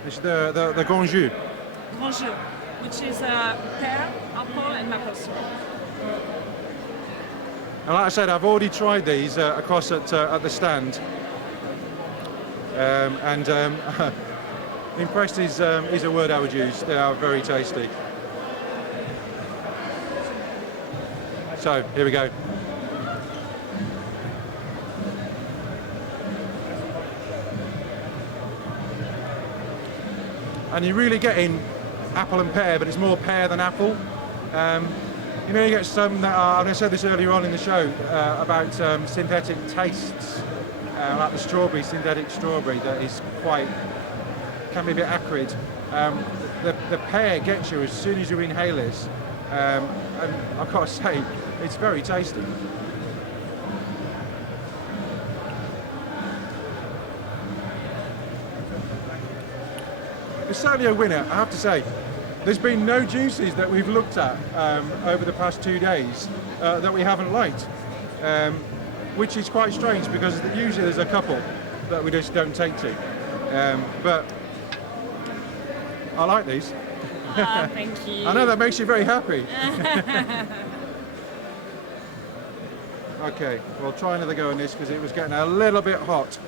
This is the Grand Jeu. Grand Jeu, which is pear, apple, and maple syrup. And like I said, I've already tried these across at the stand, and Impressed is a word I would use. They are very tasty. So here we go. And you're really getting apple and pear, but it's more pear than apple. You know, you get some that are, and I said this earlier on in the show, about synthetic tastes, like the strawberry, synthetic strawberry, that is can be a bit acrid. The pear gets you as soon as you inhale this, and I've got to say, it's very tasty. It's certainly a winner, I have to say. There's been no juices that we've looked at over the past 2 days that we haven't liked, which is quite strange because usually there's a couple that we just don't take to. But I like these. Thank you. I know that makes you very happy. Okay, we'll try another go on this because it was getting a little bit hot.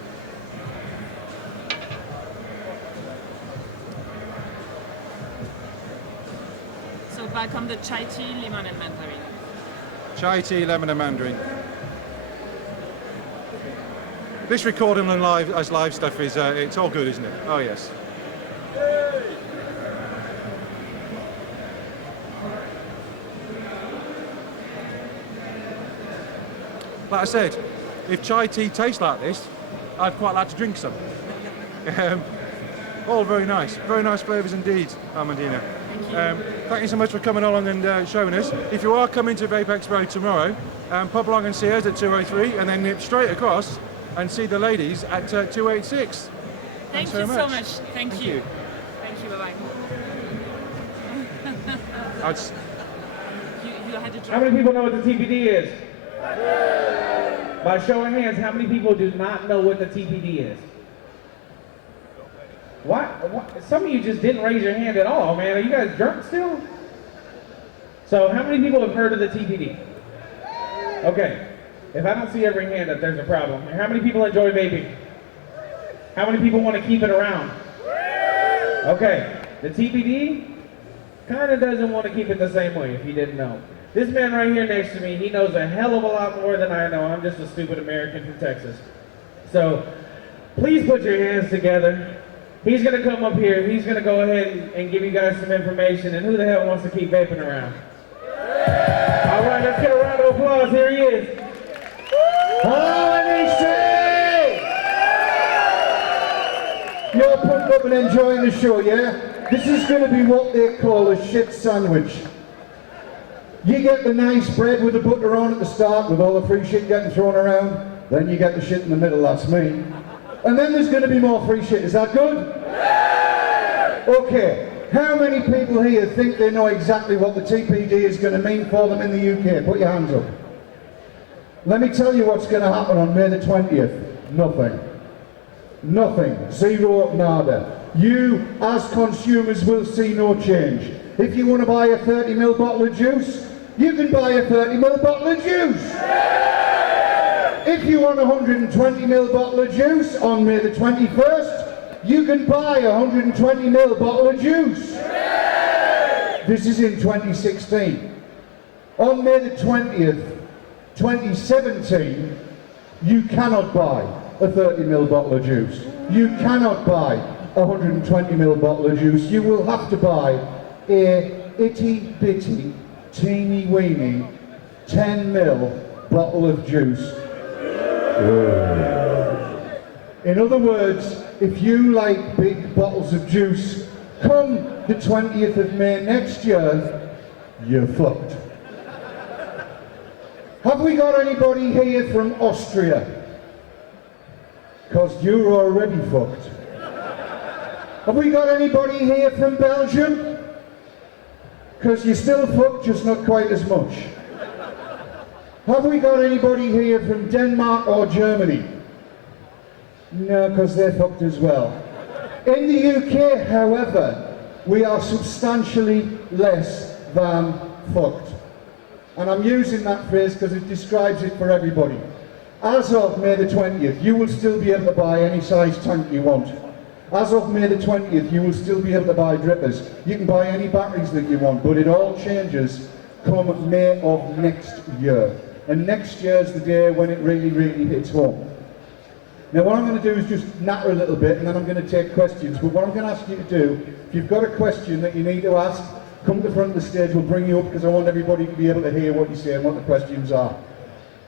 So back on the chai tea, lemon and mandarin. Chai tea, lemon and mandarin. This recording on live stuff is it's all good, isn't it? Oh yes. Like I said, if chai tea tastes like this, I'd quite like to drink some. All very nice flavours indeed, Armandina. Thank you so much for coming along and showing us. If you are coming to Vape Expo tomorrow, pop along and see us at 203 and then nip straight across and see the ladies at 286. Thank you so much. Thank you. Thank you, bye-bye. You had to try. How many people know what the TPD is? By show of hands, how many people do not know what the TPD is? What? Some of you just didn't raise your hand at all, man. Are you guys drunk still? So how many people have heard of the TPD? Okay. If I don't see every hand up, there's a problem. How many people enjoy vaping? How many people want to keep it around? Okay. The TPD kind of doesn't want to keep it the same way, if you didn't know. This man right here next to me, he knows a hell of a lot more than I know. I'm just a stupid American from Texas. So please put your hands together. He's going to come up here. He's going to go ahead and give you guys some information. And who the hell wants to keep vaping around? All right, let's get a round of applause. Here he is. You're pumped up and enjoying the show, yeah? This is going to be what they call a shit sandwich. You get the nice bread with the butter on at the start with all the free shit getting thrown around. Then you get the shit in the middle, that's me. And then there's going to be more free shit. Is that good? Okay. How many people here think they know exactly what the TPD is going to mean for them in the UK? Put your hands up. Let me tell you what's going to happen on May the 20th. Nothing. Nothing. Zero, nada. You, as consumers, will see no change. If you want to buy a 30ml bottle of juice, you can buy a 30ml bottle of juice. If you want a 120ml bottle of juice on May the 21st, you can buy a 120ml bottle of juice. This is in 2016. On May the 20th, 2017, you cannot buy a 30ml bottle of juice. You cannot buy a 120ml bottle of juice. You will have to buy a itty bitty, teeny weeny 10ml bottle of juice. In other words, if you like big bottles of juice, come the 20th of May next year, you're fucked. Have we got anybody here from Austria? Because you're already fucked. Have we got anybody here from Belgium? Because you're still fucked, just not quite as much. Have we got anybody here from Denmark or Germany? No, because they're fucked as well. In the UK, however, we are substantially less than fucked. And I'm using that phrase because it describes it for everybody. As of May the 20th, you will still be able to buy any size tank you want. As of May the 20th, you will still be able to buy drippers. You can buy any batteries that you want, but it all changes come May of next year. And next year is the day when it really, really hits home. Now what I'm going to do is just natter a little bit, and then I'm going to take questions. But what I'm going to ask you to do, if you've got a question that you need to ask, come to the front of the stage, we'll bring you up, because I want everybody to be able to hear what you say and what the questions are.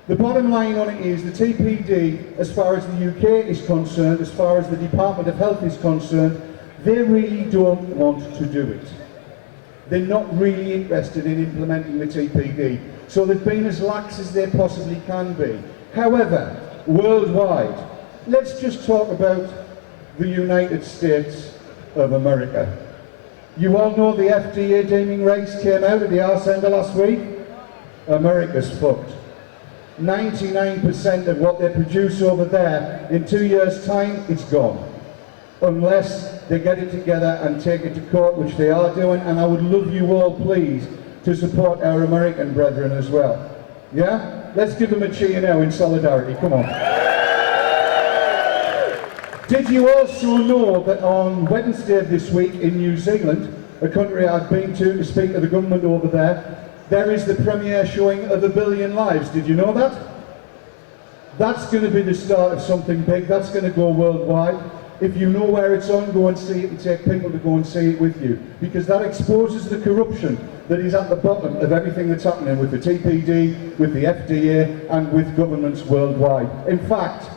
The bottom line on it is the TPD, as far as the UK is concerned, as far as the Department of Health is concerned, they really don't want to do it. They're not really interested in implementing the TPD. So they've been as lax as they possibly can be. However, worldwide, let's just talk about the United States of America. You all know the FDA deeming rates came out at the arse end of last week. America's fucked. 99% of what they produce over there, in 2 years' time, it's gone. Unless they get it together and take it to court, which they are doing, and I would love you all, please, to support our American brethren as well. Yeah? Let's give them a cheer now in solidarity, come on. Did you also know that on Wednesday of this week in New Zealand, a country I've been to speak to the government over there, there is the premiere showing of 1 Billion Lives. Did you know that? That's going to be the start of something big. That's going to go worldwide. If you know where it's on, go and see it and take people to go and see it with you. Because that exposes the corruption that is at the bottom of everything that's happening with the TPD, with the FDA, and with governments worldwide. In fact,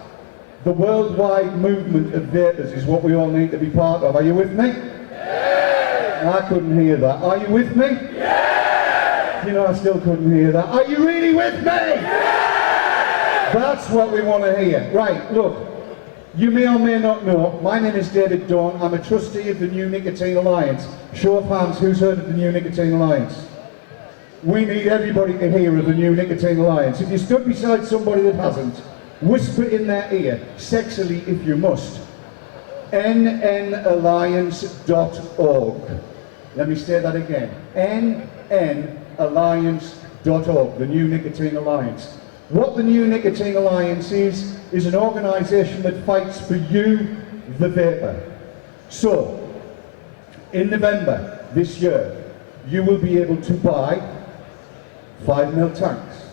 the worldwide movement of vapors is what we all need to be part of. Are you with me? Yeah. I couldn't hear that. Are you with me? Yeah. You know, I still couldn't hear that. Are you really with me? Yeah. That's what we want to hear. Right, look. You may or may not know, my name is David Dawn. I'm a trustee of the New Nicotine Alliance. Show of hands, who's heard of the New Nicotine Alliance? We need everybody to hear of the New Nicotine Alliance. If you stood beside somebody that hasn't, whisper in their ear, sexily if you must, nnalliance.org. Let me say that again, nnalliance.org, the New Nicotine Alliance. What the New Nicotine Alliance is an organisation that fights for you, the vapor. So, in November this year, you will be able to buy 5ml tanks.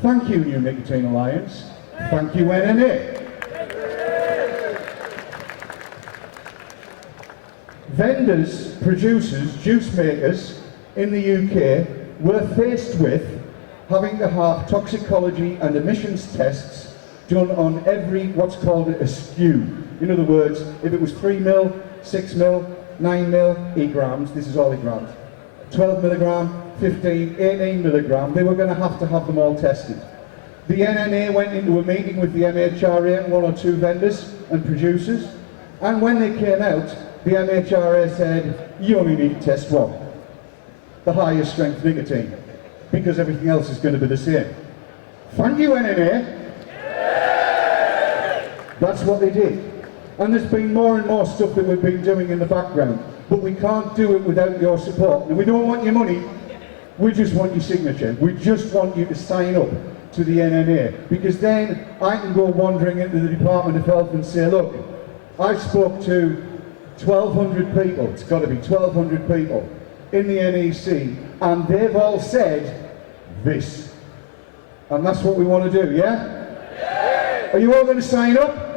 Thank you, New Nicotine Alliance. Thank you, NNA. Vendors, producers, juice makers in the UK were faced with having to have toxicology and emissions tests done on every, what's called a SKU. In other words, if it was 3ml, 6ml, 9ml, e-grams, this is all e-grams, 12 milligram, 15, 18 milligram, they were going to have them all tested. The NNA went into a meeting with the MHRA and 1 or 2 vendors and producers, and when they came out, the MHRA said, you only need to test one, the highest strength nicotine, because everything else is going to be the same. Thank you, NNA. That's what they did. And there's been more and more stuff that we've been doing in the background, but we can't do it without your support. And we don't want your money, we just want your signature. We just want you to sign up to the NNA, because then I can go wandering into the Department of Health and say, look, I spoke to 1,200 people, it's got to be 1,200 people in the NEC, and they've all said this. And that's what we want to do, yeah? Are you all going to sign up?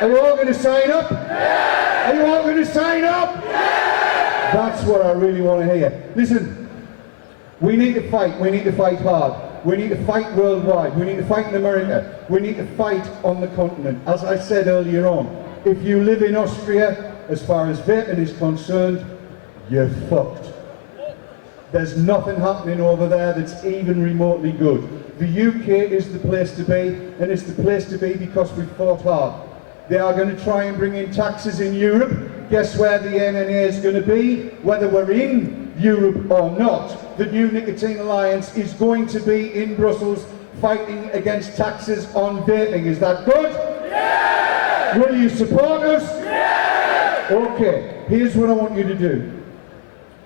Are you all going to sign up? Are you all going to sign up? That's what I really want to hear. Listen, we need to fight hard. We need to fight worldwide. We need to fight in America. We need to fight on the continent. As I said earlier on, if you live in Austria, as far as vaping is concerned, you're fucked. There's nothing happening over there that's even remotely good. The UK is the place to be, and it's the place to be because we fought hard. They are going to try and bring in taxes in Europe. Guess where the NNA is going to be? Whether we're in Europe or not, the New Nicotine Alliance is going to be in Brussels fighting against taxes on vaping. Is that good? Yeah! Will you support us? Yeah! Okay, here's what I want you to do.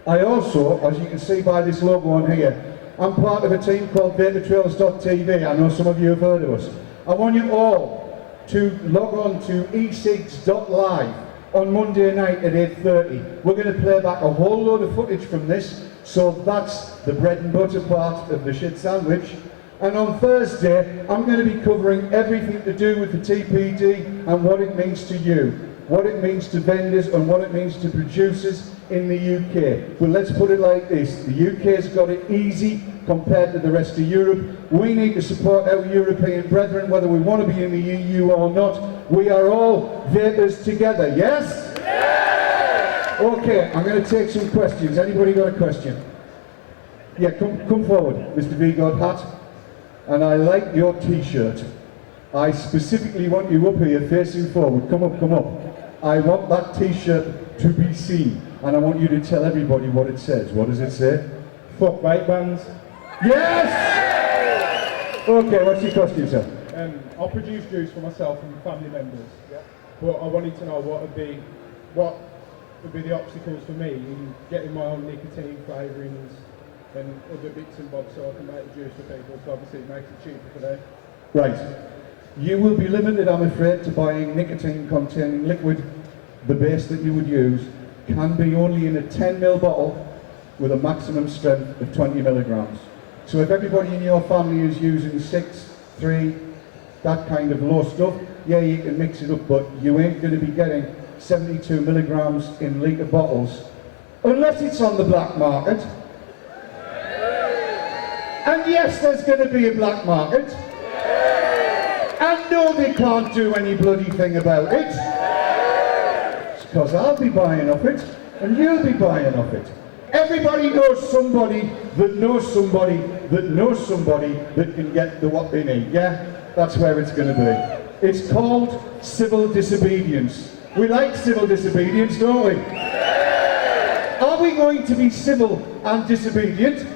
I also, as you can see by this logo on here, I'm part of a team called VTTV. I know some of you have heard of us. I want you all to log on to e-cigs.live on Monday night at 8:30. We're going to play back a whole load of footage from this, so that's the bread and butter part of the shit sandwich. And on Thursday, I'm going to be covering everything to do with the TPD and what it means to you, what it means to vendors and what it means to producers in the UK. But let's put it like this, the UK's got it easy compared to the rest of Europe. We need to support our European brethren, whether we want to be in the EU or not. We are all vapers together, yes? Yeah! Okay, I'm going to take some questions. Anybody got a question? Yeah, come forward, Mr. V-God Hat. And I like your t-shirt. I specifically want you up here facing forward. Come up, come up. I want that t-shirt to be seen. And I want you to tell everybody what it says. What does it say? Fuck vape bans. Yes! Okay, what's your question, sir? I'll produce juice for myself and family members. But I wanted to know what would be the obstacles for me in getting my own nicotine flavourings and other bits and bobs so I can make juice for people, so obviously it makes it cheaper for them. Right. You will be limited, I'm afraid, to buying nicotine-containing liquid. The base that you would use can be only in a 10ml bottle with a maximum strength of 20 milligrams. So if everybody in your family is using 6, 3, that kind of low stuff, yeah, you can mix it up, but you ain't going to be getting 72 milligrams in litre bottles unless it's on the black market. And yes, there's going to be a black market. And no, they can't do any bloody thing about it. It's because I'll be buying off it, and you'll be buying off it. Everybody knows somebody that knows somebody that knows somebody that can get the what they need, yeah? That's where it's going to be. It's called civil disobedience. We like civil disobedience, don't we? Are we going to be civil and disobedient?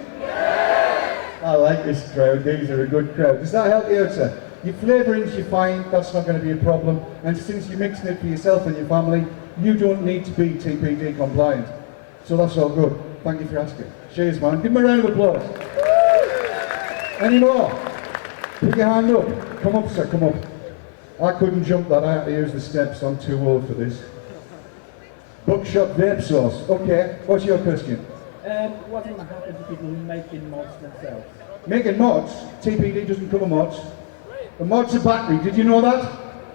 I like this crowd, these are a good crowd. Does that help you out, sir? Your flavourings you find, that's not going to be a problem. And since you're mixing it for yourself and your family, you don't need to be TPD compliant. So that's all good. Thank you for asking. Cheers, man. Give them a round of applause. Any more? Put your hand up. Come up, sir, come up. I couldn't jump that, I had to use the steps, I'm too old for this. Buckshot vape sauce. Okay, what's your question? What will happen to people making mods themselves? Making mods? TPD doesn't cover mods. A mod's a battery, did you know that?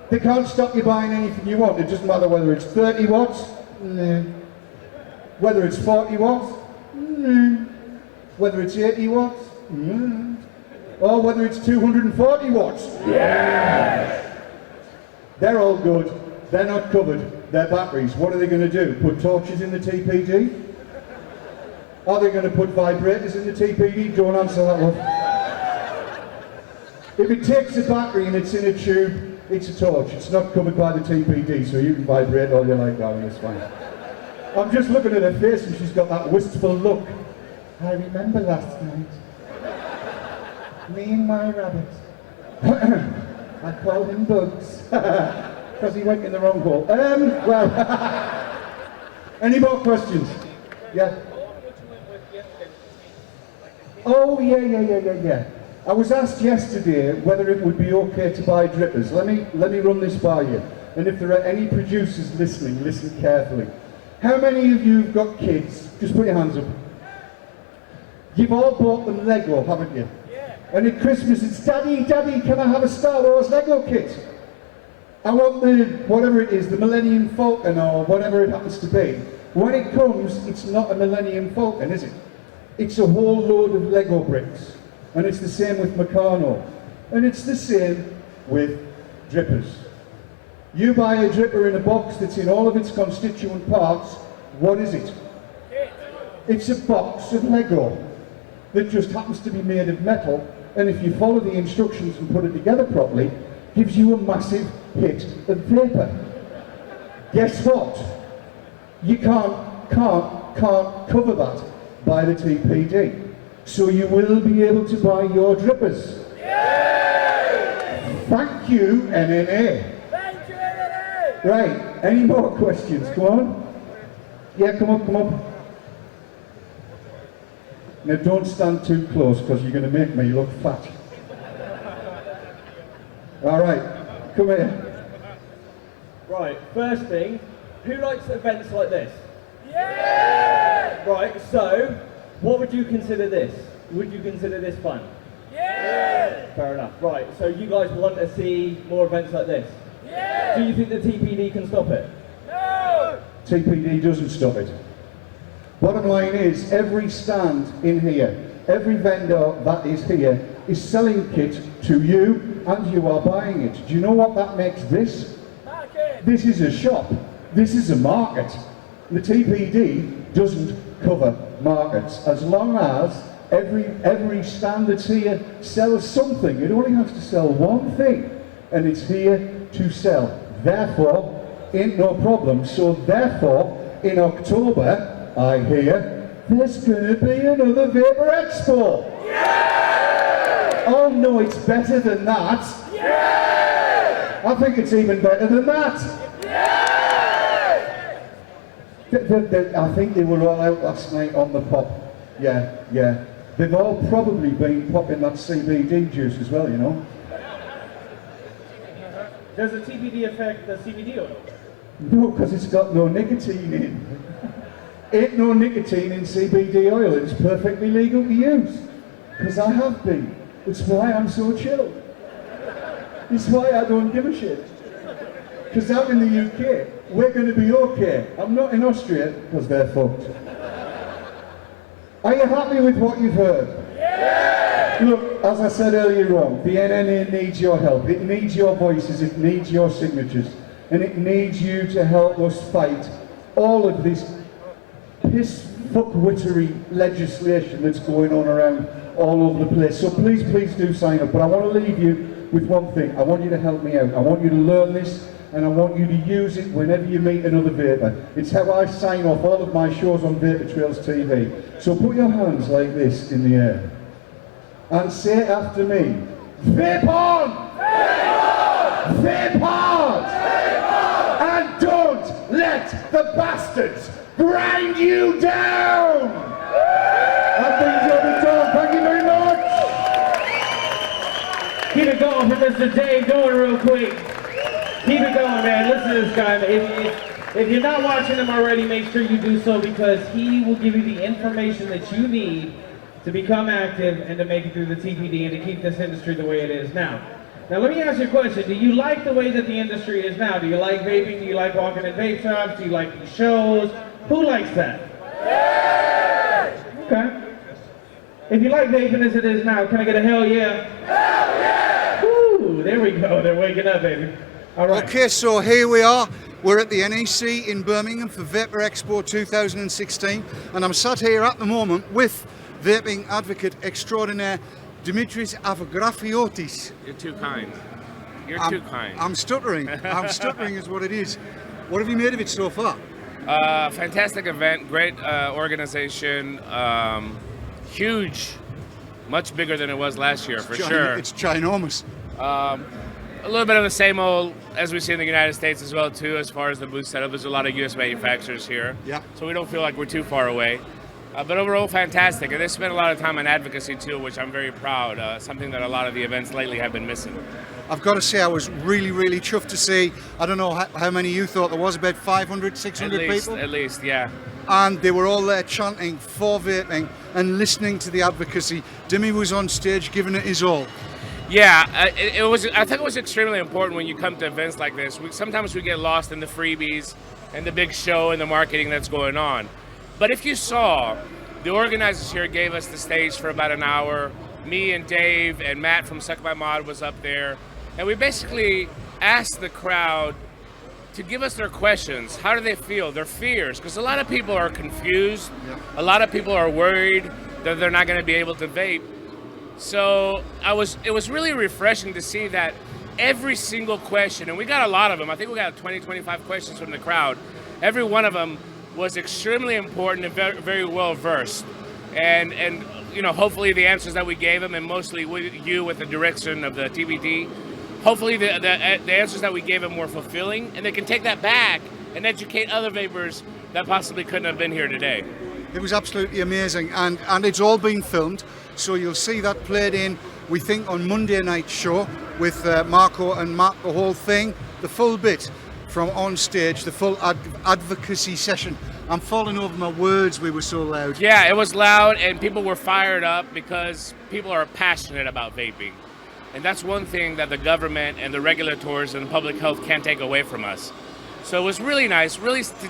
They can't stop you buying anything you want. It doesn't matter whether it's 30 watts, whether it's 40 watts, whether it's 80 watts, or whether it's 240 watts. Yes! They're all good. They're not covered. They're batteries. What are they going to do? Put torches in the TPD? Are they going to put vibrators in the TPD? Don't answer that one. If it takes a battery and it's in a tube, it's a torch. It's not covered by the TPD, so you can vibrate all you like, darling, it's fine. I'm just looking at her face and she's got that wistful look. I remember last night. Me and my rabbit. I called him Bugs. Because he went in the wrong hole. Well, any more questions? Yeah. Oh, yeah. I was asked yesterday whether it would be okay to buy drippers. Let me run this by you. And if there are any producers listening, listen carefully. How many of you have got kids? Just put your hands up. You've all bought them Lego, haven't you? Yeah. And at Christmas it's, Daddy, can I have a Star Wars Lego kit? I want the, whatever it is, the Millennium Falcon or whatever it happens to be. When it comes, it's not a Millennium Falcon, is it? It's a whole load of Lego bricks. And it's the same with Meccano. And it's the same with drippers. You buy a dripper in a box that's in all of its constituent parts, what is it? It's a box of Lego that just happens to be made of metal, and if you follow the instructions and put it together properly, gives you a massive hit of vapour. Guess what? You can't cover that by the TPD. So you will be able to buy your drippers. Yay! Thank you, NNA. Thank you, NNA! Right, any more questions? Come on. Yeah, come up. Now don't stand too close because you're going to make me look fat. All right, Come here. Right, first thing, who likes events like this? Yeah! Right, so, what would you consider this? Would you consider this fun? Yeah! Fair enough. Right, so you guys want to see more events like this? Yeah! Do you think the TPD can stop it? No! TPD doesn't stop it. Bottom line is, every stand in here, every vendor that is here, is selling kit to you, and you are buying it. Do you know what that makes this? Market. This is a shop. This is a market. The TPD doesn't cover markets. As long as every stand that's here sells something, it only has to sell one thing, and it's here to sell. Therefore, ain't no problem. So therefore, in October, I hear, there's gonna be another Vapor Expo. Yeah! Oh no, it's better than that. Yeah! I think it's even better than that. Yeah! I think they were all out last night on the pop. Yeah. They've all probably been popping that CBD juice as well, you know. Does the TPD affect the CBD oil? No, because it's got no nicotine in. Ain't no nicotine in CBD oil. It's perfectly legal to use. Because I have been. It's why I'm so chill. It's why I don't give a shit. Because I'm in the UK. We're going to be okay. I'm not in Austria, because they're fucked. Are you happy with what you've heard? Yeah! Look, as I said earlier on, the NNA needs your help. It needs your voices. It needs your signatures. And it needs you to help us fight all of this piss-fuck-wittery legislation that's going on around all over the place. So please do sign up. But I want to leave you with one thing. I want you to help me out. I want you to learn this, and I want you to use it whenever you meet another vapor. It's how I sign off all of my shows on Vapor Trails TV. So put your hands like this in the air and say after me, vape on! Vape on! Vape hard! Vape on! And don't let the bastards grind you down! I've been Johnny Tom. Thank you very much! Keep it going for Mr. Dave going real quick. Keep it going, man. Listen to this guy. If you're not watching him already, make sure you do so, because he will give you the information that you need to become active and to make it through the TPD and to keep this industry the way it is now. Now, let me ask you a question. Do you like the way that the industry is now? Do you like vaping? Do you like walking in vape shops? Do you like the shows? Who likes that? Okay. If you like vaping as it is now, can I get a hell yeah? Hell yeah! Woo, there we go. They're waking up, baby. All right. Okay, so here we are. We're at the NEC in Birmingham for Vapor Expo 2016, and I'm sat here at the moment with vaping advocate extraordinaire Dimitris Avografiotis. You're too kind. You're too kind. I'm stuttering. I'm stuttering is what it is. What have you made of it so far? Fantastic event, great organization, huge, much bigger than it was last year, for sure. It's ginormous. A little bit of the same old as we see in the United States as well too, as far as the booth setup. There's a lot of U.S. manufacturers here, so we don't feel like we're too far away. But overall, fantastic. And they spent a lot of time on advocacy too, which I'm very proud. Something that a lot of the events lately have been missing. I've got to say, I was really chuffed to see, I don't know how many you thought there was, about 500, 600 people? At least, yeah. And they were all there chanting for vaping and listening to the advocacy. Dimmy was on stage giving it his all. Yeah, it was. I think it was extremely important when you come to events like this. Sometimes we get lost in the freebies and the big show and the marketing that's going on. But if you saw, the organizers here gave us the stage for about an hour. Me and Dave and Matt from Suck My Mod was up there. And we basically asked the crowd to give us their questions. How do they feel? Their fears. Because a lot of people are confused. A lot of people are worried that they're not going to be able to vape. So it was really refreshing to see that every single question, and we got a lot of them. I think we got 20, 25 questions from the crowd. Every one of them was extremely important and very, very well versed. And you know, hopefully the answers that we gave them, and mostly with the direction of the TPD, hopefully the answers that we gave them were fulfilling, and they can take that back and educate other vapors that possibly couldn't have been here today. It was absolutely amazing, and it's all been filmed, so you'll see that played in, we think, on Monday night's show. with Marco and Mark, the whole thing, the full bit from on stage, the full advocacy session. I'm falling over my words, we were so loud. Yeah, it was loud and people were fired up because people are passionate about vaping. And that's one thing that the government and the regulators and the public health can't take away from us. So it was really nice,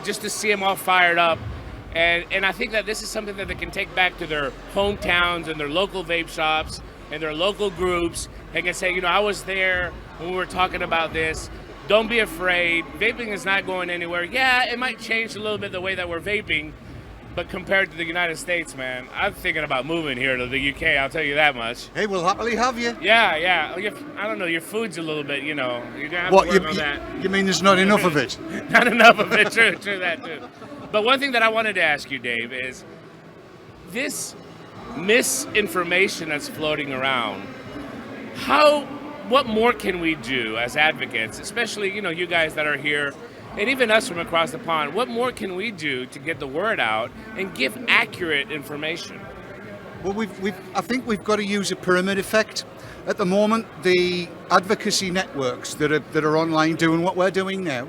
just to see them all fired up. And I think that this is something that they can take back to their hometowns and their local vape shops and their local groups. They can say, I was there when we were talking about this. Don't be afraid. Vaping is not going anywhere. Yeah, it might change a little bit the way that we're vaping, but compared to the United States, man, I'm thinking about moving here to the UK, I'll tell you that much. Hey, we'll happily have you. Yeah. I don't know, your food's a little bit, you're going to have to work on that. You mean there's not enough of it? Not enough of it, true, that too. But one thing that I wanted to ask you, Dave, is this misinformation that's floating around, what more can we do as advocates, especially, you guys that are here, and even us from across the pond, what more can we do to get the word out and give accurate information? Well, I think we've got to use a pyramid effect. At the moment, the advocacy networks that are online doing what we're doing now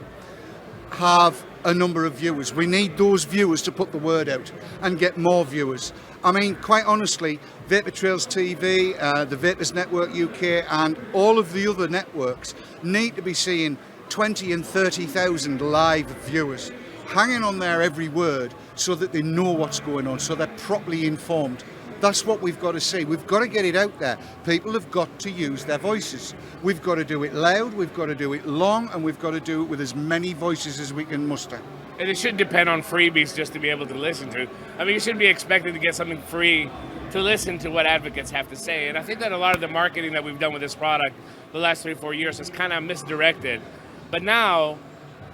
have a number of viewers. We need those viewers to put the word out and get more viewers. I mean, quite honestly, Vapor Trails TV, the Vapors Network UK, and all of the other networks need to be seeing 20 and 30,000 live viewers hanging on their every word so that they know what's going on, so they're properly informed. That's what we've got to see. We've got to get it out there. People have got to use their voices. We've got to do it loud, we've got to do it long, and we've got to do it with as many voices as we can muster. And it shouldn't depend on freebies just to be able to listen to. I mean, you shouldn't be expected to get something free to listen to what advocates have to say. And I think that a lot of the marketing that we've done with this product the last 3-4 years is kind of misdirected. But now,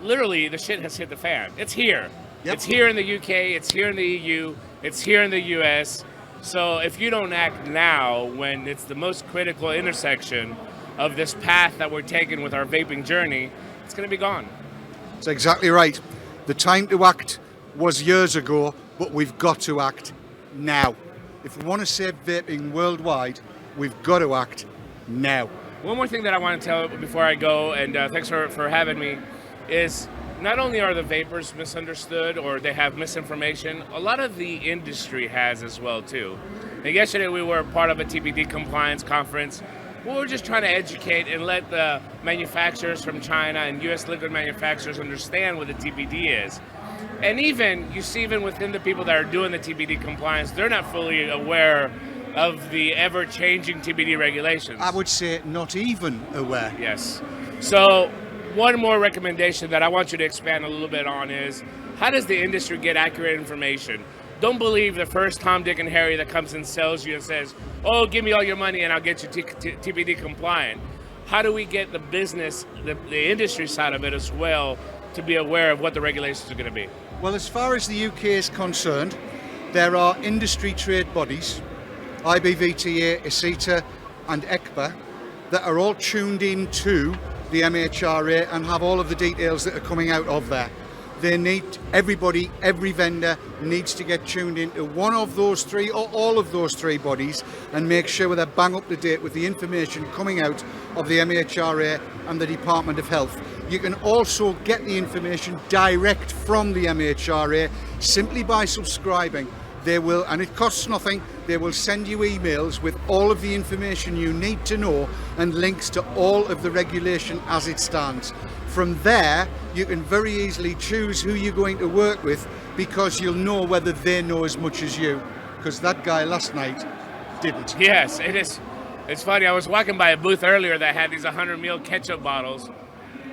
literally, the shit has hit the fan. It's here. Yep. It's here in the UK, it's here in the EU, it's here in the US. So if you don't act now, when it's the most critical intersection of this path that we're taking with our vaping journey, it's going to be gone. That's exactly right. The time to act was years ago, but we've got to act now. If we want to save vaping worldwide, we've got to act now. One more thing that I want to tell before I go, and thanks for having me, is not only are the vapors misunderstood or they have misinformation, a lot of the industry has as well too. And yesterday we were part of a TPD compliance conference. We were just trying to educate and let the manufacturers from China and US liquid manufacturers understand what the TPD is. And even within the people that are doing the TPD compliance, they're not fully aware of the ever-changing TPD regulations. I would say not even aware. Yes. So one more recommendation that I want you to expand a little bit on is, how does the industry get accurate information? Don't believe the first Tom, Dick, and Harry that comes and sells you and says, oh, give me all your money and I'll get you TPD compliant. How do we get the business, the industry side of it as well, to be aware of what the regulations are going to be? Well, as far as the UK is concerned, there are industry trade bodies, IBVTA, ICITA and ECBA, that are all tuned in to the MHRA and have all of the details that are coming out of there. They need, everybody, every vendor needs to get tuned into one of those three or all of those three bodies and make sure they're bang up to date with the information coming out of the MHRA and the Department of Health. You can also get the information direct from the MHRA simply by subscribing. They will, and it costs nothing, they will send you emails with all of the information you need to know and links to all of the regulation as it stands. From there, you can very easily choose who you're going to work with because you'll know whether they know as much as you, because that guy last night didn't. Yes, it is. It's funny, I was walking by a booth earlier that had these 100 ml ketchup bottles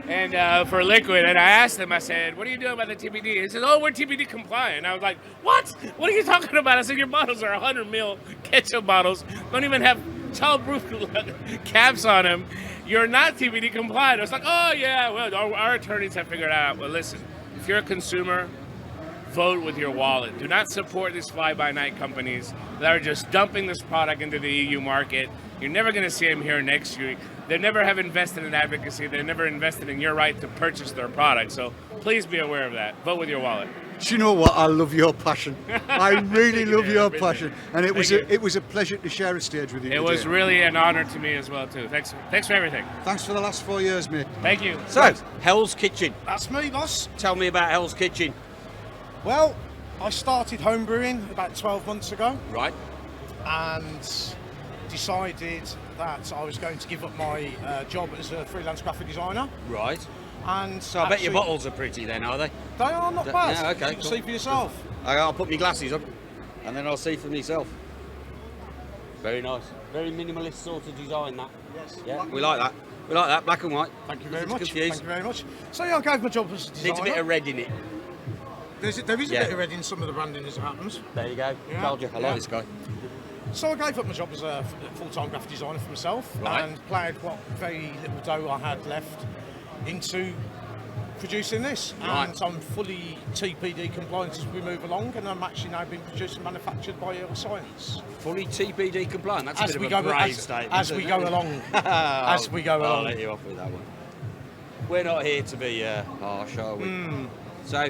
and for liquid, and I asked him, I said, what are you doing about the TPD? He said, oh, we're TPD compliant. I was like, what? What are you talking about? I said, your bottles are 100 ml ketchup bottles, don't even have childproof caps on them. You're not TPD compliant. I was like, oh yeah, well, our attorneys have figured it out. Well, listen, if you're a consumer, vote with your wallet. Do not support these fly-by-night companies that are just dumping this product into the EU market. You're never going to see them here next year. They never have invested in advocacy. They never invested in your right to purchase their product. So please be aware of that. Vote with your wallet. Do you know what? I love your passion. I really love your passion, and it was a pleasure to share a stage with you. It was really an honour to me as well too. Thanks for everything. Thanks for the last 4 years, mate. Thank you. So, Hell's Kitchen. That's me, boss. Tell me about Hell's Kitchen. Well, I started homebrewing about 12 months ago. Right. And decided that I was going to give up my job as a freelance graphic designer. Right. And so I bet your bottles are pretty then, are they? They are not bad. Yeah, okay. You can see for yourself. I'll put my glasses up and then I'll see for myself. Very nice. Very minimalist sort of design, that. Yes. Yeah, we like that. We like that, black and white. Thank you very Nothing to much. confuse. Thank you very much. So yeah, I gave my job as a designer. Needs a bit of red in it. There is a bit of red in some of the branding as it happens. There you go. Yeah. Told you. I like this guy. So I gave up my job as a full-time graphic designer for myself and ploughed what very little dough I had left into producing this. Right. And I'm fully TPD compliant as we move along, and I'm actually now being produced and manufactured by Science. Fully TPD compliant. That's a bit of a brave statement. As we go along. As we go along. I'll let you off with that one. We're not here to be harsh, are we? So,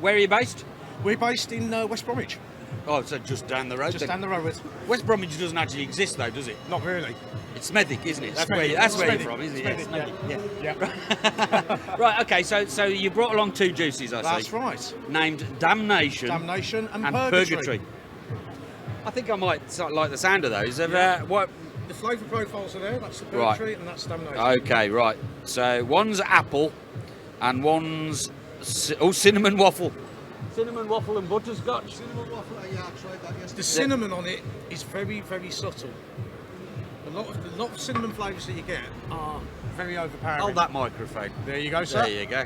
where are you based? We're based in West Bromwich. Oh, so just down the road. Just down the road. West Bromwich doesn't actually exist, though, does it? Not really. It's Smethwick, isn't it? That's Smethwick. where you're Smethwick. from, isn't it? Smethwick, Yeah. Right. Okay. So you brought along two juices, I see. That's right. Named Damnation. Damnation and Purgatory. I think I might like the sound of those. What? The flavour profiles are there. That's the Purgatory and that's Damnation. Okay. Right. So one's apple, and one's cinnamon waffle. Cinnamon waffle and butterscotch. Cinnamon waffle. Yeah, I tried that yesterday. The cinnamon on it is very, very subtle. A lot of cinnamon flavours that you get are very overpowering. Hold that microphone. There you go, sir. There you go.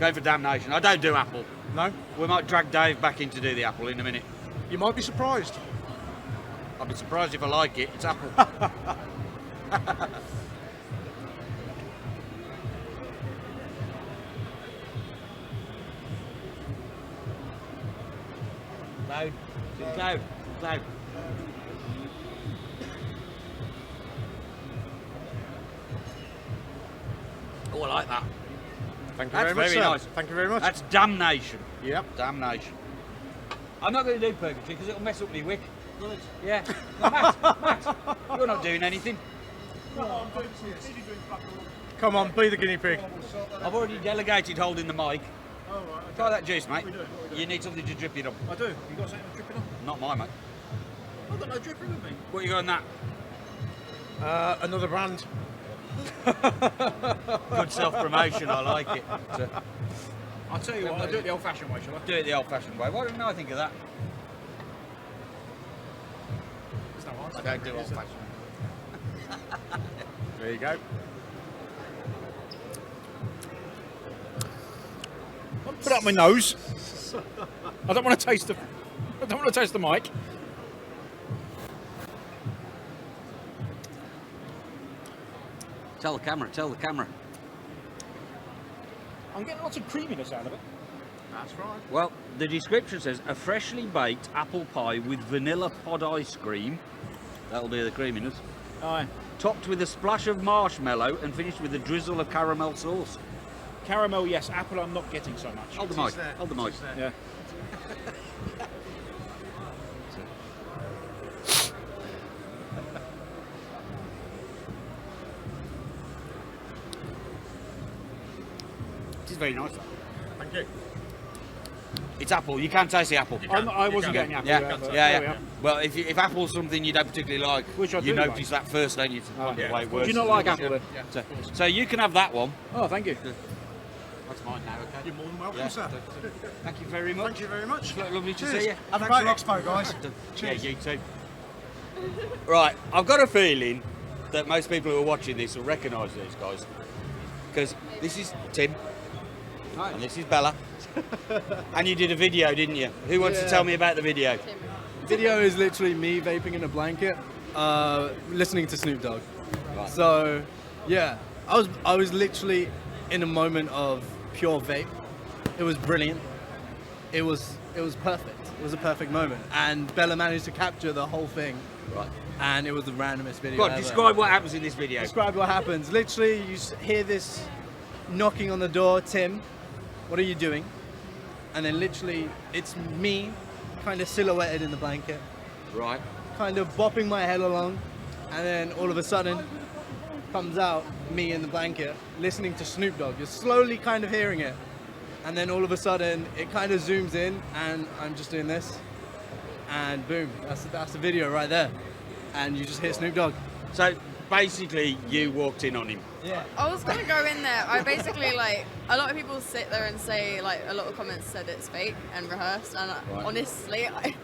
Going for Damnation. I don't do apple. No? We might drag Dave back in to do the apple in a minute. You might be surprised. I'll be surprised if I like it. It's apple. Loud. It's loud. It's loud. Oh, I like that. Thank you That's very much, sir. nice. Thank you very much. That's Damnation. Yep. Damnation. I'm not going to do Purgatory because it'll mess up my wick. Yeah. No, Matt, you're not doing anything. Come on, be the guinea pig. I've already delegated holding the mic. Oh, right, okay. Try that juice, mate. You need something to drip it on. I do. You got something to drip it on? Not mine, mate. I've got no dripper with me. What you got on that? Another brand. Good self-promotion, I like it. I'll tell you what, I'll do it the old-fashioned way, shall I? Do it the old-fashioned way. Why didn't I think of that? I don't do old-fashioned. There you go. Put it up my nose. I don't want to taste the. I don't want to taste the mic. Tell the camera. Tell the camera. I'm getting lots of creaminess out of it. That's right. Well, the description says a freshly baked apple pie with vanilla pod ice cream. That'll be the creaminess. Aye. Topped with a splash of marshmallow and finished with a drizzle of caramel sauce. Caramel, yes. Apple, I'm not getting so much. Hold the mic. Hold the mic. Yeah. It is very nice. Thank you. It's apple. You can taste the apple. I wasn't getting apple. Yeah. Well, if apple's something you don't particularly like, Which I you do notice like. that first, don't you? Oh, The yeah. way it works. Do you not like apple then? So you can have that one. Oh, thank you. That's mine now, okay? You're more than welcome, Yeah. sir. Thank you very much. Thank you very much. Lovely to Cheers. see you. Have a Thanks great lot. expo, guys. Yeah, Cheers. you too. Right, I've got a feeling that most people who are watching this will recognise these guys. Because this is Tim, and this is Bella. And you did a video, didn't you? Who wants to tell me about the video? Video is literally me vaping in a blanket, listening to Snoop Dogg. Right. So, yeah, I was literally in a moment of pure vape. It was brilliant. It was perfect. It was a perfect moment, and Bella managed to capture the whole thing. Right. And it was the randomest video Go on, ever. describe what happens in this video. Describe what happens. Literally, you hear this knocking on the door, Tim, what are you doing? And then literally, it's me, kind of silhouetted in the blanket. Right. Kind of bopping my head along, and then all of a sudden, comes out me in the blanket, listening to Snoop Dogg. You're slowly kind of hearing it. And then all of a sudden, it kind of zooms in, and I'm just doing this. And boom, that's the video right there. And you just hear Snoop Dogg. So basically, you walked in on him. Yeah. I was gonna go in there. I basically like a lot of people sit there and say like a lot of comments said it's fake and rehearsed, and honestly, I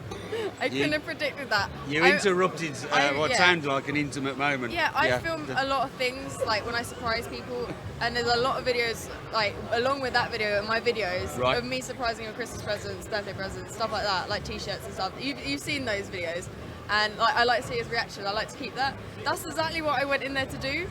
couldn't have predicted that. You interrupted what sounded like an intimate moment. Yeah, I film a lot of things like when I surprise people, and there's a lot of videos like along with that video and my videos of me surprising with Christmas presents, birthday presents, stuff like that, like T-shirts and stuff. You've seen those videos, and like I like to see his reaction. I like to keep that. That's exactly what I went in there to do.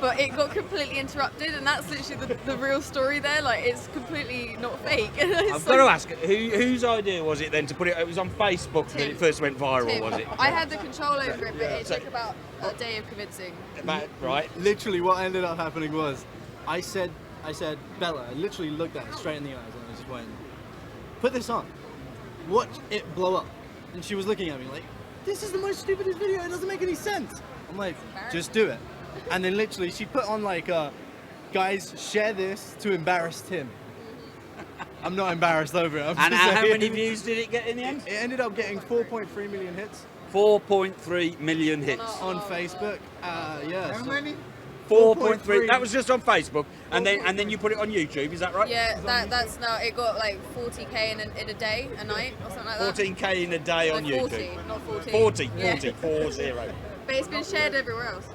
But it got completely interrupted, and that's literally the real story there. Like, it's completely not fake. I've got to ask, whose idea was it then to put it? It was on Facebook that it first went viral, was it? I had the control over it, but it took about a day of convincing. Right. Literally, what ended up happening was, I said, Bella, I literally looked at her straight in the eyes, and I just went, put this on. Watch it blow up. And she was looking at me like, this is the most stupidest video. It doesn't make any sense. I'm like, just do it. And then literally she put on like, guys, share this to embarrass Tim. I'm not embarrassed over it. And how many views did it get in the end? It ended up getting 4.3 million hits. 4.3 million hits. On Facebook. Yeah. How many? 4.3. That was just on Facebook, and then you put it on YouTube. Is that right? Yeah, that's now it got like 40k in a day, a night, or something like that. 14k in a day on YouTube. 40, not 14. 40, Yeah. 40. But it's been shared everywhere else.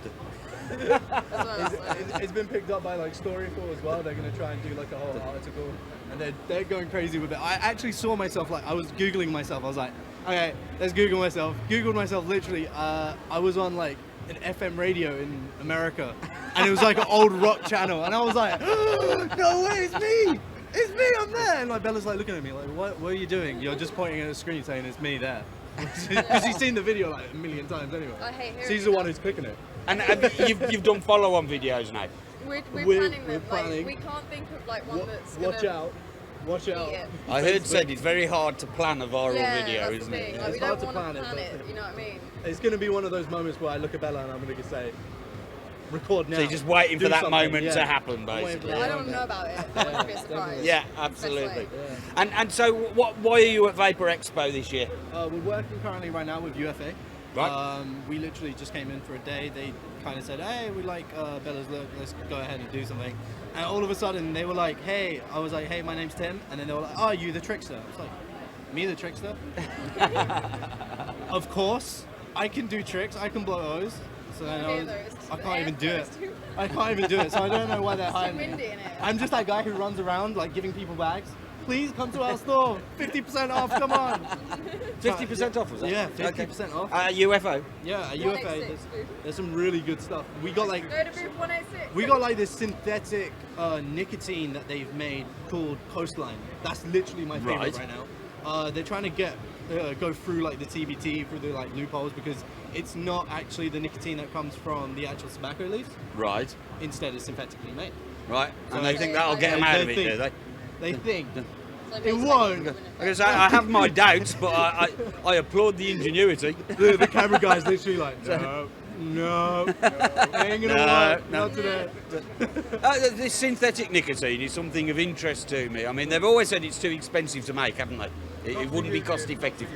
It's been picked up by like Storyful as well. They're gonna try and do like a whole article, and they're going crazy with it. I actually saw myself, like I was googling myself. I was like, okay, let's Google myself. Googled myself literally. I was on like an FM radio in America, and it was like an old rock channel, and I was like, oh, no way, it's me. It's me, I'm there. And like Bella's like looking at me like, what are you doing? You're just pointing at the screen saying it's me there. Because she's seen the video like a million times anyway. I hate hearing She's the one who's clicking it. And you've done follow-on videos now. We're planning them. Like, we can't think of like one that's gonna Watch out. I heard said it's very hard to plan a viral yeah, video, that's isn't the it? thing. Like, we don't want to plan it, you know what I mean? It's going to be one of those moments where I look at Bella and I'm going to say, record now. So you're just waiting for that something, moment to happen, basically. I don't know about it. I want to be a surprise. Yeah, absolutely. And so, why are you at Vapor Expo this year? We're working currently right now with UFA. Right. We literally just came in for a day. They kind of said, hey, we like Bella's look, let's go ahead and do something. And all of a sudden they were like, hey, I was like, hey, my name's Tim. And then they were like, oh, you the trickster? I was like, me the trickster? Of course, I can do tricks, I can blow O's. So then I can't even do it. I can't even do it, so I don't know why they're hiring me. I'm just that guy who runs around like giving people bags. Please come to our store, 50% off, come on. 50% off, was that? Yeah, 50% off. UFO? Yeah, at UFA, there's some really good stuff. We got like, Go to booth 186. we got like this synthetic nicotine that they've made called Coastline. That's literally my favorite right now. They're trying to go through like the TBT, through the like loopholes, because it's not actually the nicotine that comes from the actual tobacco leaves. Right. Instead, it's synthetically made. Right. And they think that'll get them out of it, do they? They think. It won't. Because I have my doubts, but I applaud the ingenuity. The camera guy's literally like, no, ain't gonna work, not today. This synthetic nicotine is something of interest to me. I mean, they've always said it's too expensive to make, haven't they? It wouldn't be cost effective.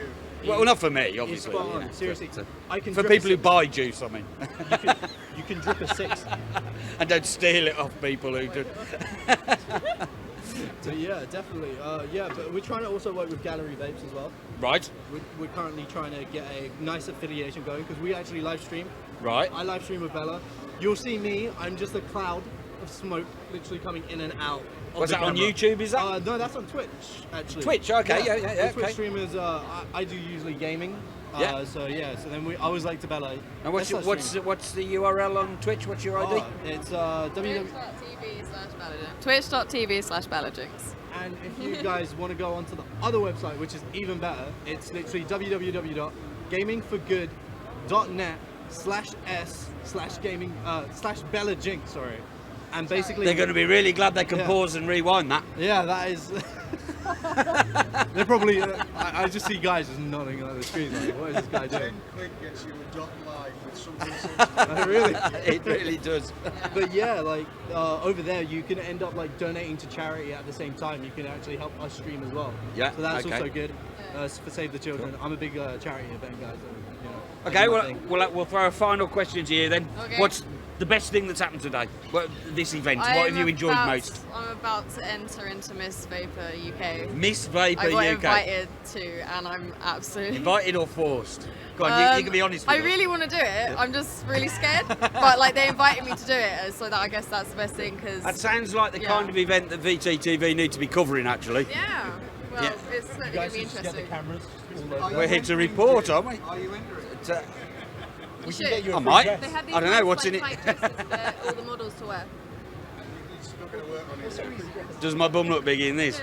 Well, not for me, obviously. You know, seriously, I can for people who buy juice, I mean. You can drip a 6. And don't steal it off people who do. So yeah, definitely. Yeah, but we're trying to also work with Gallery Vapes as well. Right. We're currently trying to get a nice affiliation going because we actually live stream. Right. I live stream with Bella. You'll see me. I'm just a cloud of smoke, literally coming in and out. Was that on YouTube? Is that? No, that's on Twitch actually. Twitch. Okay. Yeah. The Twitch streamers. I do usually gaming. So then I always like to Bella. And what's the URL on Twitch? What's your ID? It's Twitch.tv/Bellajinx. And if you guys want to go onto the other website, which is even better, it's literally www.gamingforgood.net/s/gaming/Bellajinx. Sorry. And basically, They're going to be really glad they can pause and rewind that. Yeah, that is. They're probably. I just see guys just nodding at the screen like, what is this guy doing? 10 quid gets you a dot live with something. Really? It really does. But yeah, like over there, you can end up like donating to charity at the same time. You can actually help us stream as well. Yeah. So that's okay. also good for Save the Children. I'm a big charity event guy. So, you know, Okay, we'll throw a final question to you then. Okay. What's the best thing that's happened today? This event, what have you enjoyed most? I'm about to enter into Miss Vapor UK. Miss Vapor I got UK. invited to, and I'm absolutely... Invited or forced? Go on, you can be honest with I us. really want to do it. I'm just really scared. But like they invited me to do it, so that I guess that's the best thing. Cause, That sounds like the kind of event that VTTV need to be covering, actually. Yeah. Well, it's certainly going to be interesting. We're here to report, aren't we? Are you into it? We should get you I might. They have these I don't know what's in it. nice, like, tight dresses for all the models to wear. It's not going to work on it. Does my bum look big in this?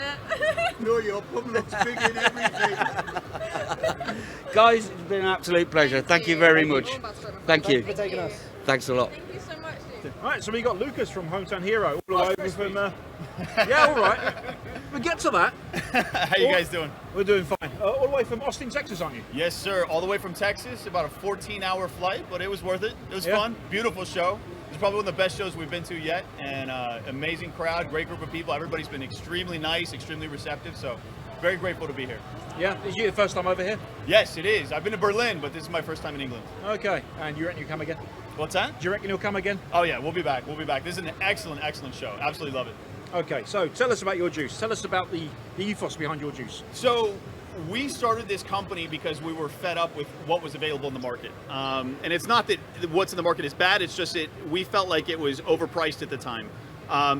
No, your bum looks big in everything. Guys, it's been an absolute pleasure. Thank you very much. Thank you. for taking us. Thanks a lot. Thank you so much, dude. Right, so we got Lucas from Hometown Hero all the way over from. Yeah, all right. We'll get to that. How you guys doing? We're doing fine. All the way from Austin, Texas, aren't you? Yes, sir. All the way from Texas. About a 14-hour flight, but it was worth it. It was fun. Beautiful show. It's probably one of the best shows we've been to yet, and amazing crowd, great group of people. Everybody's been extremely nice, extremely receptive. So, very grateful to be here. Yeah. Is you the first time over here? Yes, it is. I've been to Berlin, but this is my first time in England. Okay. And you reckon you'll come again? What's that? Do you reckon you'll come again? Oh yeah, we'll be back. We'll be back. This is an excellent, excellent show. Absolutely love it. Okay, so tell us about your juice. Tell us about the ethos behind your juice. So we started this company because we were fed up with what was available in the market. And it's not that what's in the market is bad, it's just that we felt like it was overpriced at the time.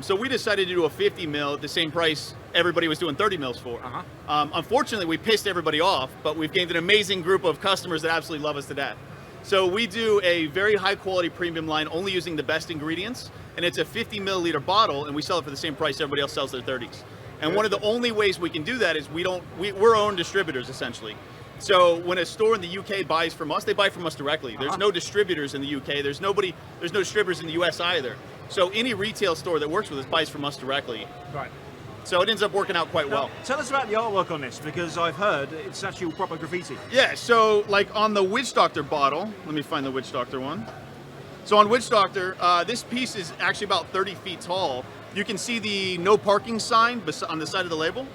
So we decided to do a 50 mil at the same price everybody was doing 30 mils for. Unfortunately, we pissed everybody off, but we've gained an amazing group of customers that absolutely love us to death. So we do a very high quality premium line only using the best ingredients, and it's a 50 milliliter bottle, and we sell it for the same price everybody else sells their 30s. And one of the only ways we can do that is we're our own distributors essentially. So when a store in the UK buys from us, they buy from us directly. There's no distributors in the UK. There's no distributors in the US either. So any retail store that works with us buys from us directly. Right. So it ends up working out quite well. Tell us about the artwork on this, because I've heard it's actual proper graffiti. Yeah, so like on the Witch Doctor bottle, let me find the Witch Doctor one. So on Witch Doctor, this piece is actually about 30 feet tall. You can see the no parking sign on the side of the label.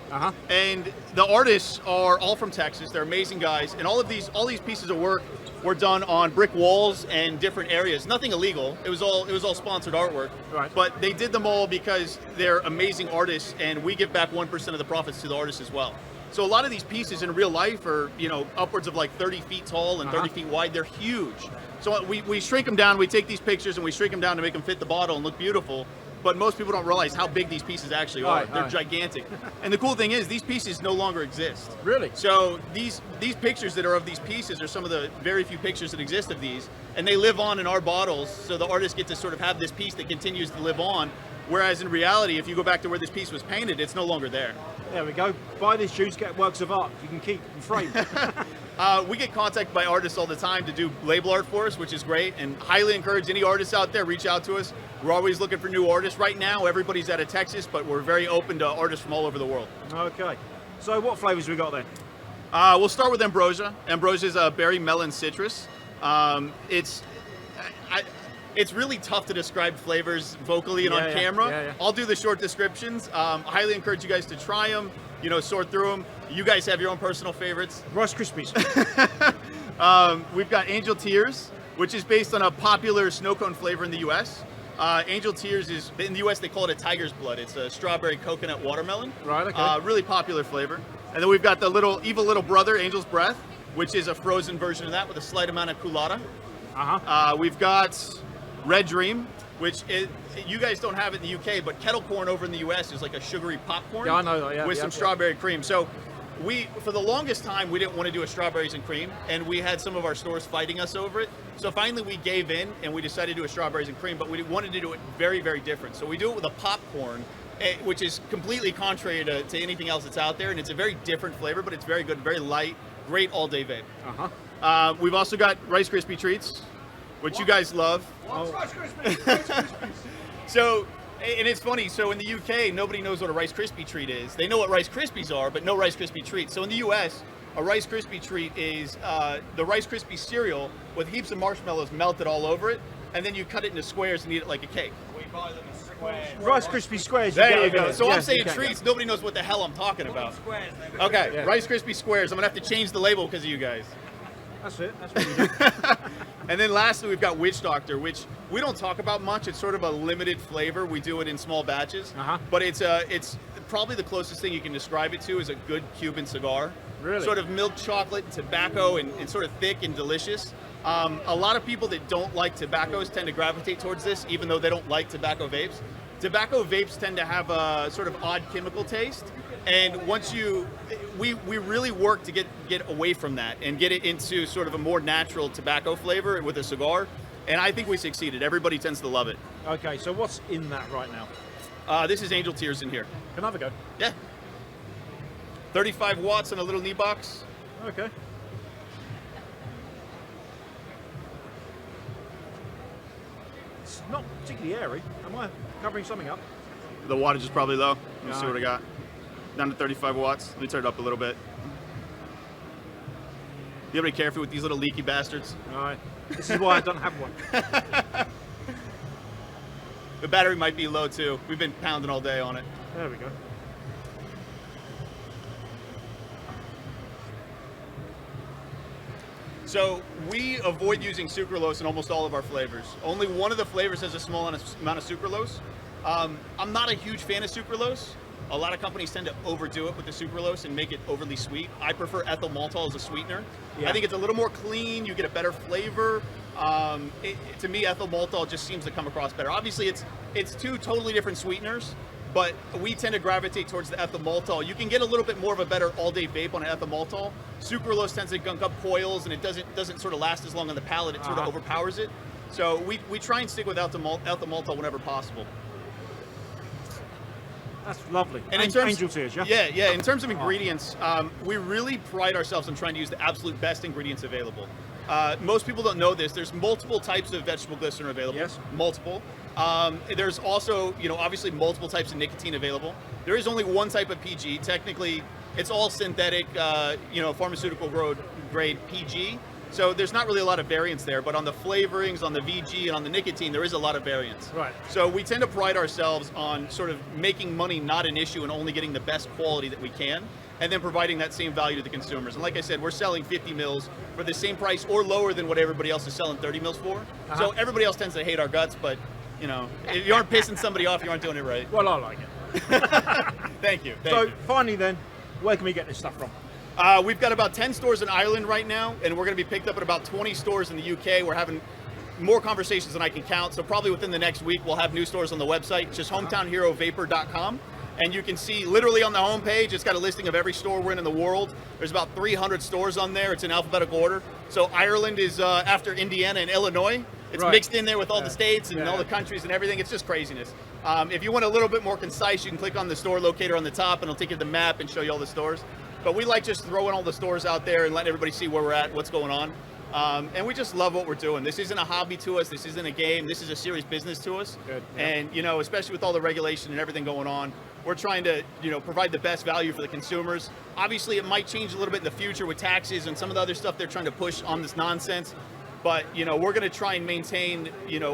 And the artists are all from Texas. They're amazing guys. And all these pieces of work were done on brick walls and different areas. Nothing illegal. It was all sponsored artwork. Right. But they did them all because they're amazing artists, and we give back 1% of the profits to the artists as well. So a lot of these pieces in real life are, upwards of like 30 feet tall and 30 feet wide. They're huge. So we shrink them down. We take these pictures and we shrink them down to make them fit the bottle and look beautiful. But most people don't realize how big these pieces actually are. They're gigantic. And the cool thing is these pieces no longer exist. Really? So these pictures that are of these pieces are some of the very few pictures that exist of these. And they live on in our bottles, so the artists get to sort of have this piece that continues to live on. Whereas in reality, if you go back to where this piece was painted, it's no longer there. There we go. Buy this juice, get works of art you can keep and frame. We get contacted by artists all the time to do label art for us, which is great, and highly encourage any artists out there, reach out to us. We're always looking for new artists. Right now, everybody's out of Texas, but we're very open to artists from all over the world. Okay. So what flavors we got then? We'll start with Ambrosia. Ambrosia is a berry melon citrus. It's really tough to describe flavors vocally and on camera. I'll do the short descriptions. Highly encourage you guys to try them, sort through them. You guys have your own personal favorites. Rice Krispies. We've got Angel Tears, which is based on a popular snow cone flavor in the US. Angel Tears is, in the US they call it a tiger's blood. It's a strawberry coconut watermelon. Right, okay. Really popular flavor. And then we've got the evil little brother, Angel's Breath, which is a frozen version of that with a slight amount of culotta. We've got Red Dream, which you guys don't have it in the UK, but kettle corn over in the US is like a sugary popcorn. Yeah, I know that, with some strawberry cream. So for the longest time, we didn't want to do a strawberries and cream, and we had some of our stores fighting us over it. So finally we gave in and we decided to do a strawberries and cream, but we wanted to do it very, very different. So we do it with a popcorn, which is completely contrary to anything else that's out there, and it's a very different flavor, but it's very good, very light, great all-day vape. We've also got Rice Krispie treats, which you guys love. What's Rice Krispies? So And it's funny, so in the UK, nobody knows what a Rice Krispie treat is. They know what Rice Krispies are, but no Rice Krispie treats. So in the US, a Rice Krispie treat is the Rice Krispie cereal with heaps of marshmallows melted all over it, and then you cut it into squares and eat it like a cake. We buy them in squares. Rice Krispie squares. There you go. So I'm saying treats, nobody knows what the hell I'm talking about. Okay, Yeah. Rice Krispie squares. I'm gonna have to change the label because of you guys. That's it. That's what we do. And then lastly, we've got Witch Doctor, which we don't talk about much. It's sort of a limited flavor. We do it in small batches, but it's probably the closest thing you can describe it to is a good Cuban cigar. Really? Sort of milk chocolate, tobacco, and sort of thick and delicious. A lot of people that don't like tobaccos tend to gravitate towards this, even though they don't like tobacco vapes. Tobacco vapes tend to have a sort of odd chemical taste, and we really work to get away from that and get it into sort of a more natural tobacco flavor with a cigar, and I think we succeeded. Everybody tends to love it. Okay, so what's in that right now? This is Angel Tears in here. Can I have a go? Yeah. 35 watts in a little knee box. Okay. It's not particularly airy. Am I covering something up? The wattage is probably low. Let's see No. what I got. Down to 35 watts. Let me turn it up a little bit. You gotta be careful with these little leaky bastards. All right. This is why I don't have one. The battery might be low too. We've been pounding all day on it. There we go. So we avoid using sucralose in almost all of our flavors. Only one of the flavors has a small amount of sucralose. I'm not a huge fan of sucralose. A lot of companies tend to overdo it with the sucralose and make it overly sweet. I prefer ethyl maltol as a sweetener. Yeah. I think it's a little more clean. You get a better flavor. To me, ethyl maltol just seems to come across better. Obviously, it's two totally different sweeteners, but we tend to gravitate towards the ethyl maltol. You can get a little bit more of a better all-day vape on an ethyl maltol. Sucralose tends to gunk up coils, and it doesn't sort of last as long on the palate. It sort of overpowers it. So we try and stick with ethyl maltol whenever possible. That's lovely. And in terms, Angel Tears, yeah? Yeah. In terms of ingredients, we really pride ourselves on trying to use the absolute best ingredients available. Most people don't know this. There's multiple types of vegetable glycerin available. Yes. Multiple. There's also, obviously multiple types of nicotine available. There is only one type of PG. Technically, it's all synthetic, pharmaceutical grade PG. So there's not really a lot of variance there, but on the flavorings, on the VG, and on the nicotine, there is a lot of variance. Right. So we tend to pride ourselves on sort of making money not an issue and only getting the best quality that we can, and then providing that same value to the consumers. And like I said, we're selling 50 mils for the same price or lower than what everybody else is selling 30 mils for. So everybody else tends to hate our guts, but if you aren't pissing somebody off, you aren't doing it right. Well, I like it. Thank you. So finally then, where can we get this stuff from? We've got about 10 stores in Ireland right now, and we're going to be picked up at about 20 stores in the UK. We're having more conversations than I can count, so probably within the next week we'll have new stores on the website. It's just hometownherovapor.com, and you can see literally on the homepage, it's got a listing of every store we're in the world. There's about 300 stores on there. It's in alphabetical order. So Ireland is after Indiana and Illinois. It's mixed in there with all the states and all the countries and everything. It's just craziness. If you want a little bit more concise, you can click on the store locator on the top, and it'll take you to the map and show you all the stores. But we like just throwing all the stores out there and letting everybody see where we're at, what's going on. And we just love what we're doing. This isn't a hobby to us. This isn't a game. This is a serious business to us. Good. And, especially with all the regulation and everything going on, we're trying to, provide the best value for the consumers. Obviously, it might change a little bit in the future with taxes and some of the other stuff they're trying to push on this nonsense. But, we're going to try and maintain,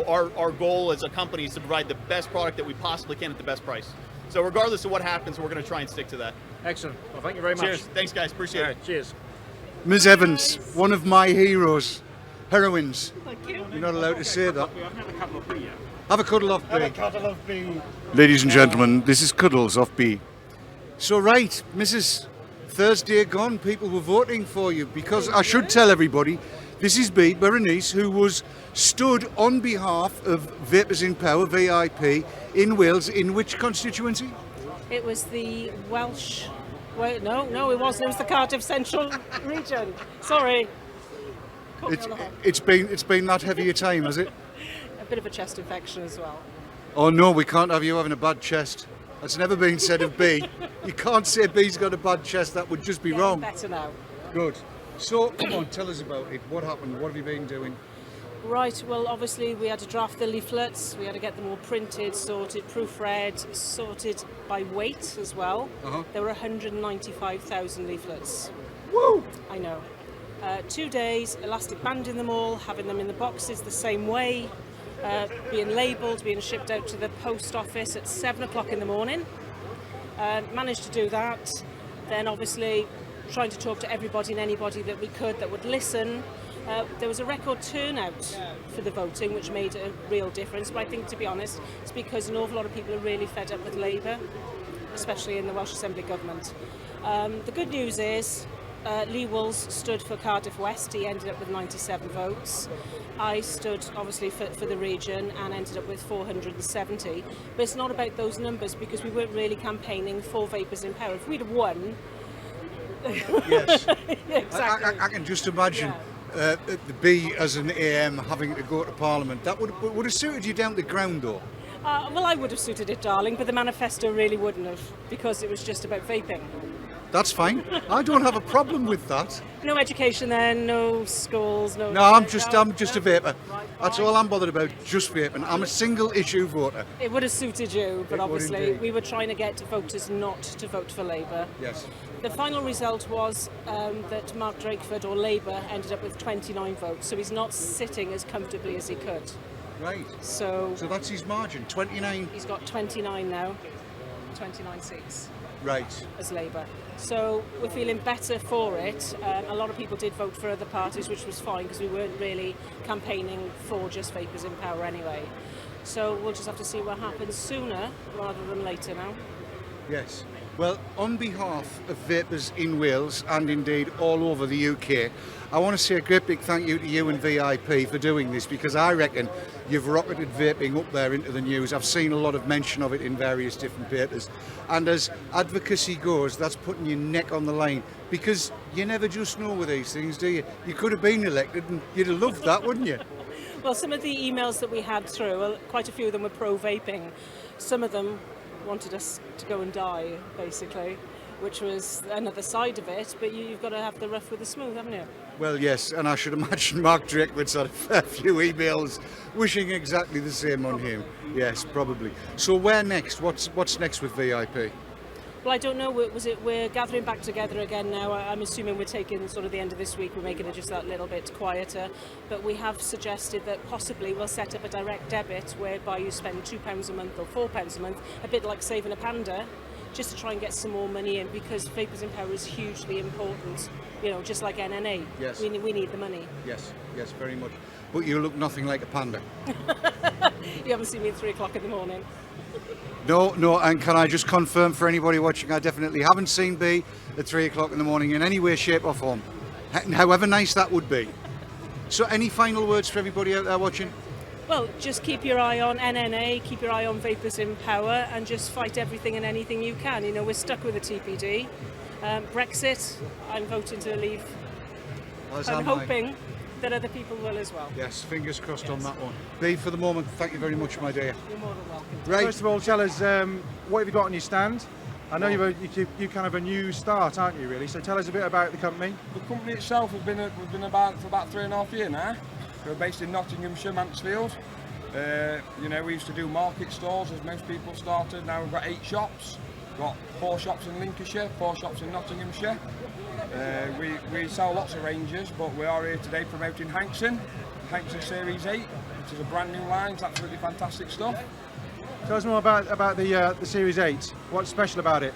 our goal as a company is to provide the best product that we possibly can at the best price. So regardless of what happens, we're going to try and stick to that. Excellent. Well, thank you very much. Cheers. Thanks, guys. Appreciate it. Cheers. Ms. Evans, one of my heroes, heroines. Thank you. You're not allowed to say that. I've never cuddled off B yet. Have a cuddle off Have a B. cuddle off B. Ladies and gentlemen, this is Cuddles off B. So right, Mrs. Thursday gone, people were voting for you because I should tell everybody, this is B, Berenice, who was stood on behalf of Vapors in Power, VIP, in Wales, in which constituency? It was the Welsh. Wait, no, it wasn't. It was the Cardiff Central region. Sorry. It's been that heavy a time, has it? A bit of a chest infection as well. Oh no, we can't have you having a bad chest. That's never been said of B. You can't say B's got a bad chest. That would just be wrong. Better now. Good. So come on, tell us about it. What happened? What have you been doing? Right, well, obviously we had to draft the leaflets, we had to get them all printed, sorted, proofread, sorted by weight as well. There were 195,000 leaflets. Woo! I know. 2 days, elastic banding them all, having them in the boxes the same way, being labelled, being shipped out to the post office at 7 o'clock in the morning. Managed to do that. Then obviously trying to talk to everybody and anybody that we could that would listen. There was a record turnout for the voting, which made a real difference. But I think, to be honest, it's because an awful lot of people are really fed up with Labour, especially in the Welsh Assembly government. The good news is Lee Wools stood for Cardiff West. He ended up with 97 votes. I stood, obviously, for the region and ended up with 470. But it's not about those numbers because we weren't really campaigning for Vapers in Power. If we'd have won... Yes. Yeah, exactly. I can just imagine the B as an AM having to go to Parliament. That would have suited you down to the ground, though. Well, I would have suited it, darling, but the manifesto really wouldn't have, because it was just about vaping. That's fine. I don't have a problem with that. No education then, no schools, no... No, I'm just a vapor. That's all I'm bothered about, just vaping. I'm a single issue voter. It would have suited you, but It would obviously indeed. we were trying to get voters not to vote for Labour. Yes. The final result was that Mark Drakeford, or Labour, ended up with 29 votes, so he's not sitting as comfortably as he could. Right. So that's his margin, 29. He's got 29 now, 29 seats. Right. As Labour. So we're feeling better for it. A lot of people did vote for other parties, which was fine because we weren't really campaigning for just Vapers in Power anyway. So we'll just have to see what happens sooner rather than later now. Yes. Well, on behalf of Vapers in Wales and indeed all over the UK, I want to say a great big thank you to you and VIP for doing this, because I reckon you've rocketed vaping up there into the news. I've seen a lot of mention of it in various different papers. And as advocacy goes, that's putting your neck on the line, because you never just know with these things, do you? You could have been elected and you'd have loved that, wouldn't you? Well, some of the emails that we had through, well, quite a few of them were pro-vaping. Some of them wanted us to go and die, basically, which was another side of it, but you've got to have the rough with the smooth, haven't you? Well, yes, and I should imagine Mark Drakeford's had a fair few emails wishing exactly the same on him. Yes, probably. So where next? What's next with VIP? Well, I don't know. We're gathering back together again now. I'm assuming we're taking sort of the end of this week. We're making it just that little bit quieter. But we have suggested that possibly we'll set up a direct debit whereby you spend £2 a month or £4 a month, a bit like saving a panda, just to try and get some more money in, because Vapers in Power is hugely important. You know, just like NNA. Yes. We need the money. Yes, yes, very much. But you look nothing like a panda. You haven't seen me at 3 o'clock in the morning. No, and can I just confirm for anybody watching, I definitely haven't seen B at 3 o'clock in the morning in any way, shape or form, however nice that would be. So any final words for everybody out there watching? Well, just keep your eye on NNA, keep your eye on Vapers in Power, and just fight everything and anything you can. You know, we're stuck with the TPD. Brexit, I'm voting to leave. I'm hoping that other people will as well. Yes, fingers crossed on that one. B, for the moment, thank you very much, my dear. You're more than welcome. Right. First of all, tell us what have you got on your stand? I know you're kind of a new start, aren't you, really? So tell us a bit about the company. The company itself has been about for about 3.5 years now. We're based in Nottinghamshire, Mansfield. You know, we used to do market stalls, as most people started. Now we've got 8 shops. We've got 4 shops in Lincolnshire, 4 shops in Nottinghamshire. We sell lots of ranges, but we are here today promoting Hankson Series 8, which is a brand new line. It's absolutely fantastic stuff. Tell us more about the Series 8. What's special about it?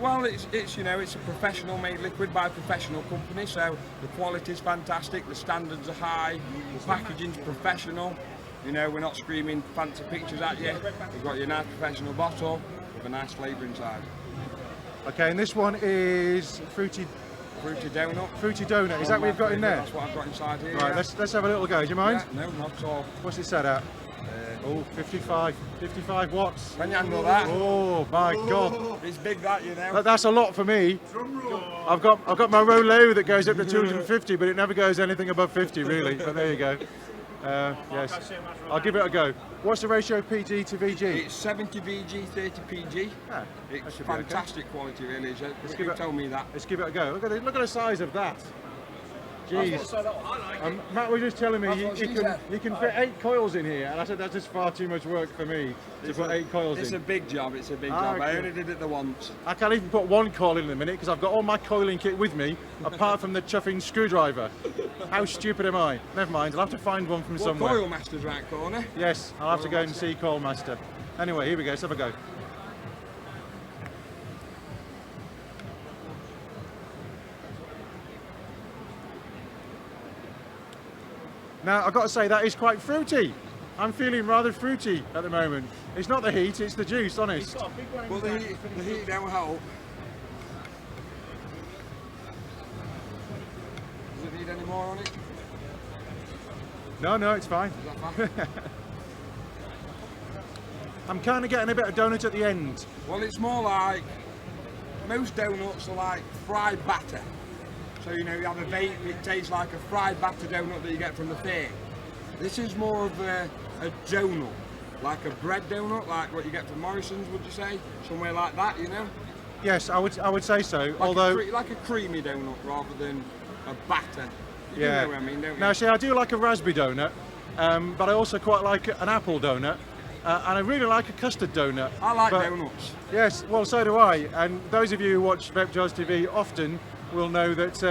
Well, it's you know, it's a professional made liquid by a professional company, so the quality is fantastic, the standards are high, the packaging's professional. You know, we're not screaming fancy pictures at you. We've got your nice professional bottle with a nice flavour inside. Okay, and this one is fruity donut. Fruity donut. Is that what you've got in there? That's what I've got inside here. Right, yeah. let's have a little go. Do you mind? Yeah, no, not at all. What's it set at? 55 watts. Can you handle that? Oh my God! It's big, that, you know. That's a lot for me. I've got my Rollo that goes up to 250, but it never goes anything above 50, really. But there you go. Yes, I'll give it a go. What's the ratio of PG to VG? It's 70 VG, 30 PG. Yeah, it's fantastic quality, really. Let's You tell me that. Let's give it a go. Look at the size of that. Jeez. Matt was just telling me you can fit 8 coils in here, and I said that's just far too much work for me to put 8 coils in. It's a big job, it's a big job. I only did it the once. I can't even put 1 coil in a minute because I've got all my coiling kit with me, apart from the chuffing screwdriver. How stupid am I? Never mind, I'll have to find one from somewhere. Coil master's right corner. Yes, I'll have to go and see Coil Master. Anyway, here we go, let's have a go. Now, I've got to say, that is quite fruity. I'm feeling rather fruity at the moment. It's not the heat, it's the juice, honest. Well, the heat don't help. Does it need any more on it? No, it's fine. I'm kind of getting a bit of donut at the end. Well, it's more like, most donuts are like fried batter. So, you know, you have a vape, it tastes like a fried batter donut that you get from the fair. This is more of a donut, like a bread donut, like what you get from Morrison's, would you say? Somewhere like that, you know? Yes, I would say so, like although... like a creamy donut rather than a batter. You Yeah. know what I mean, don't you? Now, see, I do like a raspberry donut, but I also quite like an apple donut, and I really like a custard donut. I like donuts. Yes, well, so do I. And those of you who watch Vape Jars TV often will know that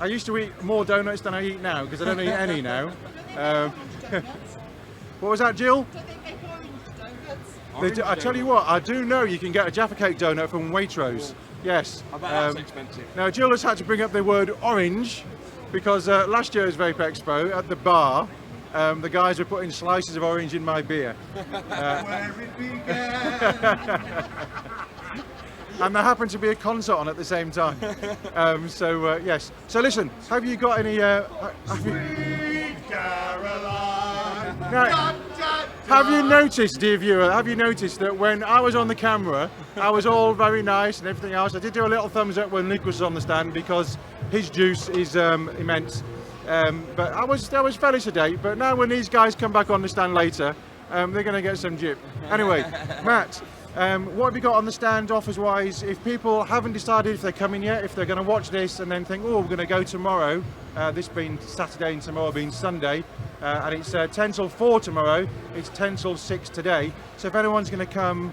I used to eat more donuts than I eat now, because I don't eat any now. What was that, Jill? I tell you what, I do know you can get a Jaffa Cake donut from Waitrose. Yes. I bet that's expensive. Now, Jill has had to bring up the word orange, because last year's Vape Expo at the bar, the guys were putting slices of orange in my beer. Where it began. And there happened to be a concert on at the same time. Yes. So listen, have you got any... Sweet Caroline. Now, have you noticed, dear viewer, have you noticed that when I was on the camera, I was all very nice and everything else. I did do a little thumbs up when Nick was on the stand because his juice is immense. But I was fairly sedate, but now when these guys come back on the stand later, they're going to get some jip. Anyway, Matt, what have you got on the stand offers wise? If people haven't decided if they're coming yet, if they're going to watch this and then think, oh, we're going to go tomorrow, this being Saturday and tomorrow being Sunday, and it's 10 till 4 tomorrow, it's 10 till 6 today. So if anyone's going to come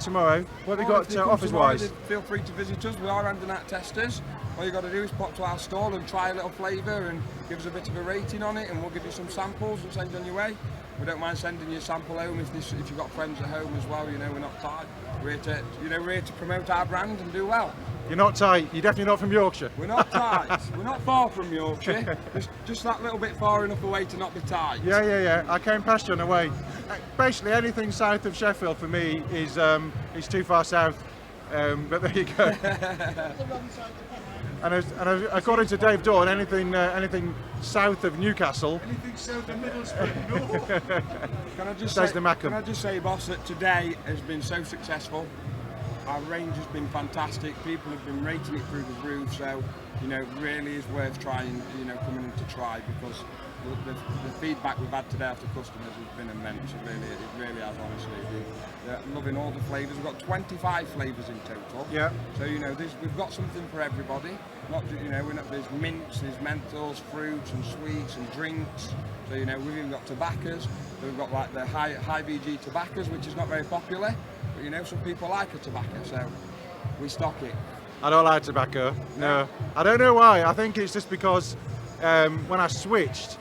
tomorrow, what have we got offers wise? Feel free to visit us, we are handing out testers. All you got to do is pop to our stall and try a little flavour and give us a bit of a rating on it, and we'll give you some samples and send on your way. We don't mind sending you a sample home if you've got friends at home as well. You know, we're not tight. We're here to promote our brand and do well. You're not tight. You're definitely not from Yorkshire. We're not tight. We're not far from Yorkshire. Just that little bit far enough away to not be tight. Yeah. I came past you on the way. Basically, anything south of Sheffield for me is too far south. But there you go. And according to Dave Dawn, anything south of Newcastle. Anything south of Middlesbrough, Can I just say, boss, that today has been so successful. Our range has been fantastic. People have been rating it through the roof. So, you know, really is worth trying. You know, coming in to try, because the feedback we've had today after customers has been immense. It really has, honestly. They're loving all the flavours. We've got 25 flavours in total. Yeah. So, you know, we've got something for everybody. Not just, you know, there's mints, there's menthols, fruits and sweets and drinks. So, you know, we've even got tobaccos. We've got like the high VG tobaccos, which is not very popular, but you know, some people like a tobacco, so we stock it. I don't like tobacco. No, I don't know why. I think it's just because when I switched,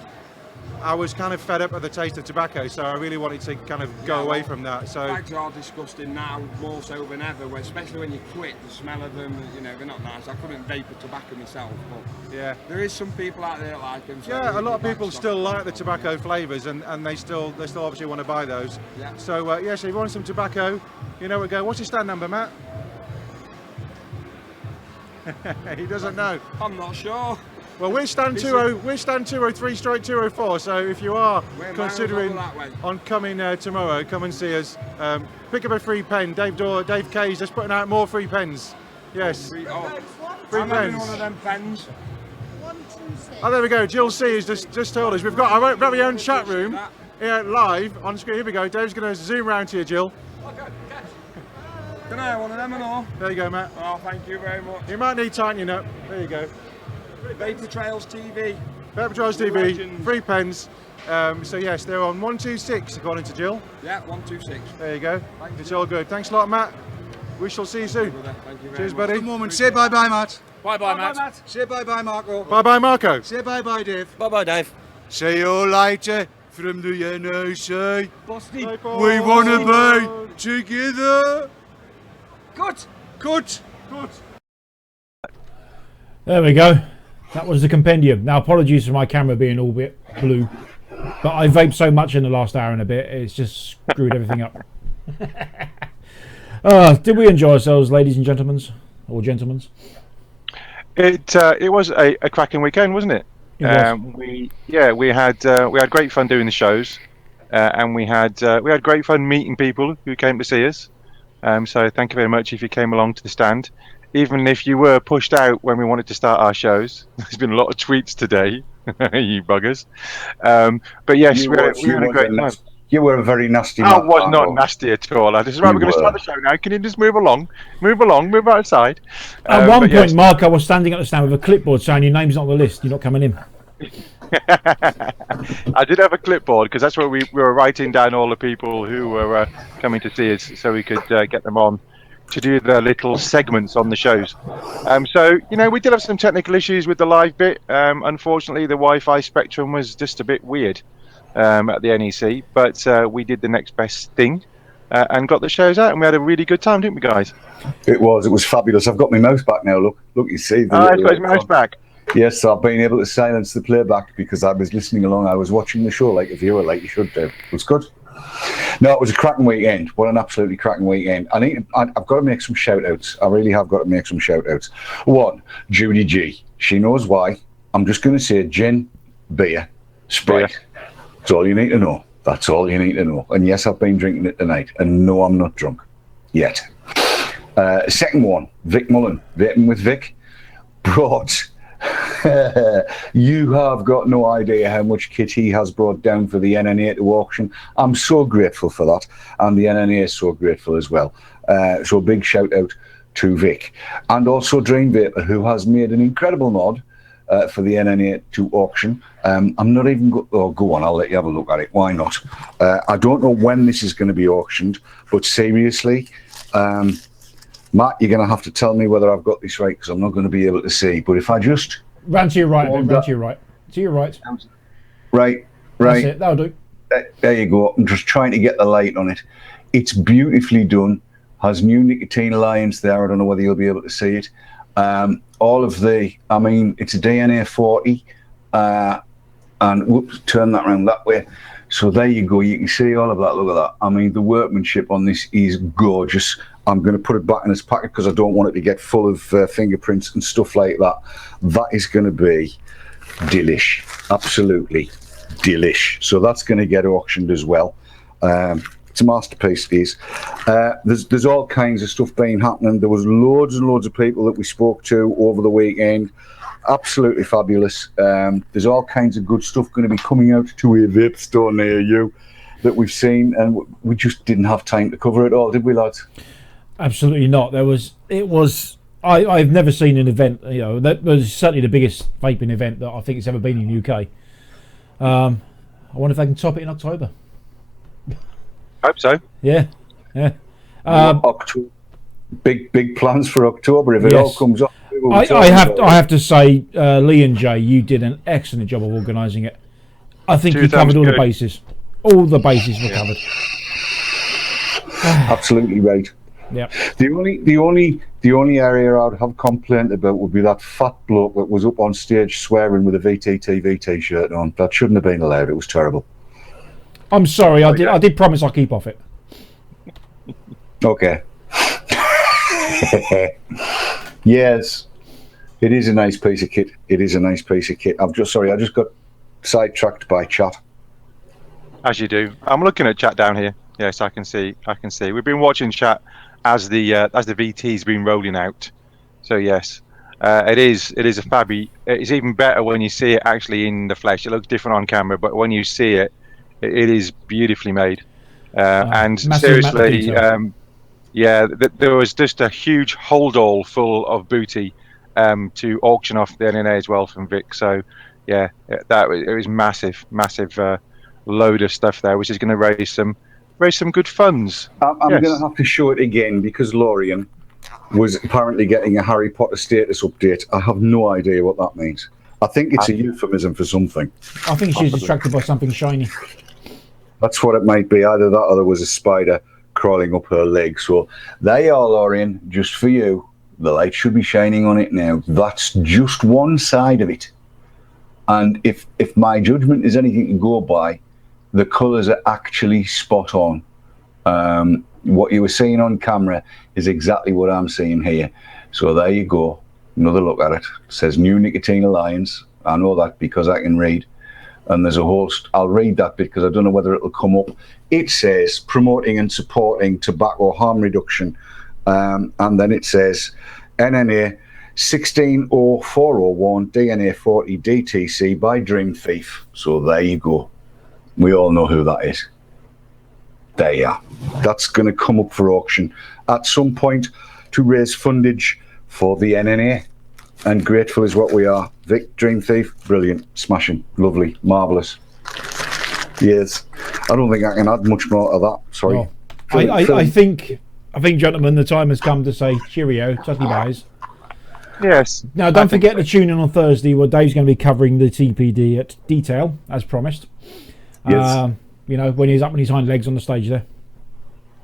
I was kind of fed up with the taste of tobacco, so I really wanted to kind of go away from that. So bags are disgusting now, more so than ever, especially when you quit. The smell of them, you know, they're not nice. I couldn't vape a tobacco myself, but yeah, there is some people out there that like them. So yeah, a lot of people still like the tobacco flavours, and they still obviously want to buy those. Yeah. So so if you want some tobacco, you know where to go. What's your stand number, Matt? He doesn't know. I'm not sure. Well, we're stand 203/204. So if you are considering on coming tomorrow, come and see us. Pick up a free pen. Dave Kay's just putting out more free pens. Yes. Free I'm pens. having one of them pens. Oh, there we go. Jill C has just told us we've got our very own chat room here live on screen. Here we go. Dave's going to zoom round to you, Jill. Can I have one of them and all? There you go, Matt. Oh, thank you very much. You might need tightening up. There you go. Vapor Trails TV. Vapor Trails TV, Legends. 3 pens. So yes, they're on 126 according to Jill. Yeah, 126. There you go. It's all good. Thanks a lot, Matt. We shall see you soon. Thank you very Cheers, much. buddy. Good moment. Say bye-bye, Matt. Bye-bye, Matt. Say bye-bye, Marco. Bye-bye, Marco. Say bye-bye, Dave. Bye-bye, Dave. See you later from the NEC. Boston. We want to be together. Good. Good. There we go. That was the compendium. Now, apologies for my camera being all bit blue, but I vaped so much in the last hour and a bit, it's just screwed everything up. Did we enjoy ourselves, ladies and gentlemen, or gentlemen? It was a cracking weekend, wasn't it? It was. We had great fun doing the shows, and we had great fun meeting people who came to see us. So thank you very much if you came along to the stand, even if you were pushed out when we wanted to start our shows. There's been a lot of tweets today, you buggers. But yes, we had a great time. You were a very nasty man. I was not nasty at all. I just right. We're going to start the show now. Can you just move along, move outside? At one point, Marco was standing at the stand with a clipboard saying, "Your name's not on the list. You're not coming in." I did have a clipboard because that's where we were writing down all the people who were coming to see us, so we could get them on to do their little segments on the shows. So we did have some technical issues with the live bit. Unfortunately, the Wi-Fi spectrum was just a bit weird at the NEC, but we did the next best thing and got the shows out, and we had a really good time, didn't we, guys? It was fabulous. I've got my mouse back now. Look, you see. He's got his mouse back. Yes, I've been able to silence the playback because I was listening along. I was watching the show like a viewer, like you should do. It was good. No, it was a cracking weekend. What an absolutely cracking weekend. I've got to make some shout-outs. I really have got to make some shout-outs. One, Judy G. She knows why. I'm just going to say gin, beer, Sprite. That's all you need to know. That's all you need to know. And yes, I've been drinking it tonight. And no, I'm not drunk. Yet. Second one, Vic Mullen. Vaping with Vic. Brought... You have got no idea how much kit he has brought down for the NNA to auction. I'm so grateful for that, and the NNA is so grateful as well. So big shout out to Vic, and also Dream Vapor, who has made an incredible mod for the NNA to auction. I'm not even go on, I'll let you have a look at it. Why not? I don't know when this is going to be auctioned, but seriously, Matt, you're going to have to tell me whether I've got this right, because I'm not going to be able to see. But if I just... Run to your right, then. Run to your right. To your right. Right. That's it. That'll do. There you go. I'm just trying to get the light on it. It's beautifully done. Has new nicotine alliance there. I don't know whether you'll be able to see it. All of the... I mean, it's a DNA 40. And whoops, turn that around that way. So there you go. You can see all of that. Look at that. I mean, the workmanship on this is gorgeous. I'm going to put it back in its packet because I don't want it to get full of fingerprints and stuff like that. That is going to be delish. Absolutely delish. So that's going to get auctioned as well. It's a masterpiece, it is. There's all kinds of stuff being happening. There was loads and loads of people that we spoke to over the weekend. Absolutely fabulous. There's all kinds of good stuff going to be coming out to a vape store near you that we've seen, and we just didn't have time to cover it all, did we, lads? Absolutely not. I've never seen an event, that was certainly the biggest vaping event that I think it's ever been in the UK. I wonder if they can top it in October. Hope so. Yeah. October. Big plans for October if it all comes up. I have to say, Lee and Jay, you did an excellent job of organising it. I think you covered all the bases. All the bases were covered. Absolutely right. Yeah. The only area I'd have complaint about would be that fat bloke that was up on stage swearing with a VTTV t-shirt on. That shouldn't have been allowed. It was terrible. I'm sorry. I did promise I'll keep off it. Okay. Yes, it is a nice piece of kit. It is a nice piece of kit. I just got sidetracked by chat. As you do. I'm looking at chat down here. Yes, I can see. We've been watching chat as the VT's been rolling out. So yes, it is a fabby. It's even better when you see it actually in the flesh. It looks different on camera, but when you see it, it is beautifully made. And seriously, there was just a huge holdall full of booty to auction off the NNA as well from Vic. So yeah, it was massive load of stuff there, which is going to raise some good funds. I'm going to have to show it again because Lorian was apparently getting a Harry Potter status update. I have no idea what that means. I think it's a euphemism for something. I think she's distracted by something shiny. That's what it might be. Either that or there was a spider crawling up her leg. So there you are, Lorian, just for you. The light should be shining on it now. That's just one side of it. And if my judgment is anything to go by, the colours are actually spot on. What you were seeing on camera is exactly what I'm seeing here. So there you go. Another look at it. It says New Nicotine Alliance. I know that because I can read. And there's a whole... I'll read that bit because I don't know whether it'll come up. It says promoting and supporting tobacco harm reduction. And then it says NNA 160401 DNA 40 DTC by Dream Thief. So there you go. We all know who that is. There you are. That's going to come up for auction at some point to raise fundage for the NNA. And grateful is what we are. Vic, Dream Thief, brilliant, smashing, lovely, marvellous. Yes. I don't think I can add much more to that. Sorry. No. I think, gentlemen, the time has come to say cheerio, tutty buys. Yes. Now, don't forget to tune in on Thursday where Dave's going to be covering the TPD at detail, as promised. Yes. You know, when he's up on his hind legs on the stage there.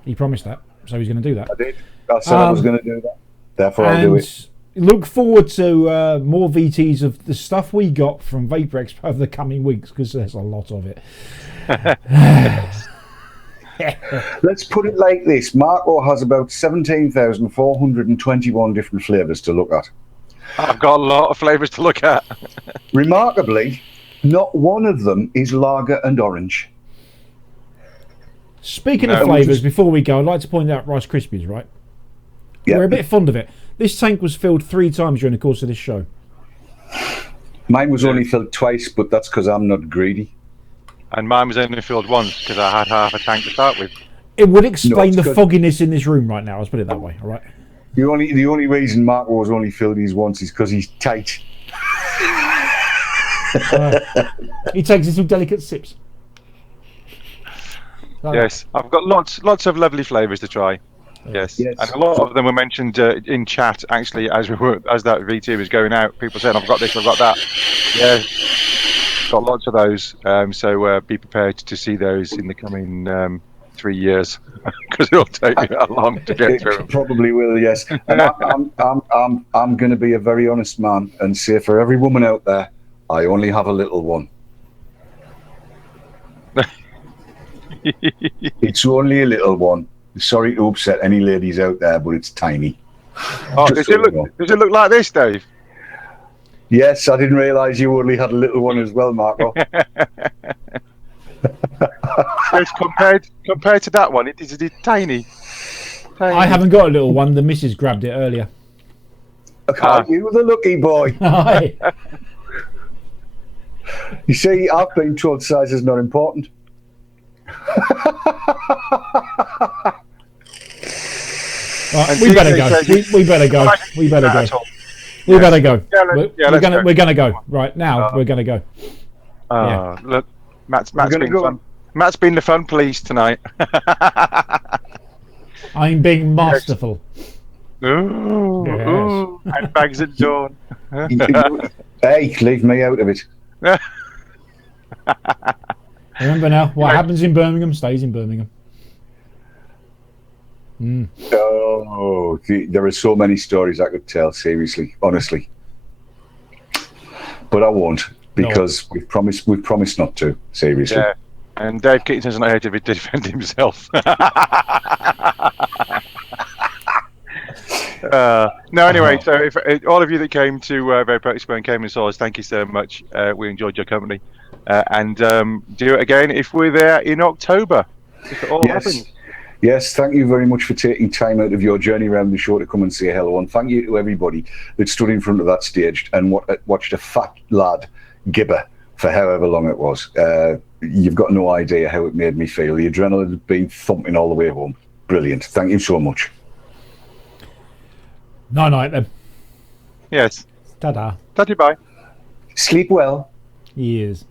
He promised that, so he's going to do that. I did. I said I was going to do that. Therefore, I'll do it. Look forward to more VTs of the stuff we got from Vapor Expo over the coming weeks, because there's a lot of it. Let's put it like this. Marco has about 17,421 different flavours to look at. I've got a lot of flavours to look at. Remarkably, not one of them is lager and orange. Speaking of flavours, before we go, I'd like to point out Rice Krispies, right? Yep. We're a bit fond of it. This tank was filled 3 times during the course of this show. Mine was only filled twice, but that's because I'm not greedy. And mine was only filled once because I had half a tank to start with. It would explain the fogginess in this room right now. Let's put it that way. All right. The only reason Marco was only filled his once is because he's tight. He takes some delicate sips. Yes, I've got lots of lovely flavours to try. Yes, and a lot of them were mentioned in chat actually as that VT was going out. People saying, "I've got this, I've got that." Yeah, got lots of those. So be prepared to see those in the coming 3 years because it'll take me that long to get through. It probably will, yes. And I'm going to be a very honest man and say for every woman out there, I only have a little one. It's only a little one. Sorry to upset any ladies out there, but it's tiny. Oh, does it look like this, Dave? Yes, I didn't realise you only had a little one as well, Marco. Yes, compared to that one, it is tiny. I haven't got a little one. The missus grabbed it earlier. You were the lucky boy. You see, I've been told size is not important. We better go. We better go. We better go. We better go. We're gonna go right now. We're gonna go. Look, Matt's been the fun police tonight. I'm being masterful. Ooh, and bags at dawn. Hey, leave me out of it. Remember now, what happens in Birmingham stays in Birmingham. Oh, there are so many stories I could tell, seriously, honestly. But I won't, because we've promised not to, seriously. Yeah, and Dave Keaton's not here to defend himself. No, anyway, so if all of you that came to Vapor Expo and came and saw us, thank you so much. We enjoyed your company. And do it again if we're there in October. If it all happens. Yes, thank you very much for taking time out of your journey around the show to come and say hello. And thank you to everybody that stood in front of that stage and watched a fat lad gibber for however long it was. You've got no idea how it made me feel. The adrenaline had been thumping all the way home. Brilliant. Thank you so much. Night then. Yes. Ta-da. Ta-da, bye. Sleep well. He is.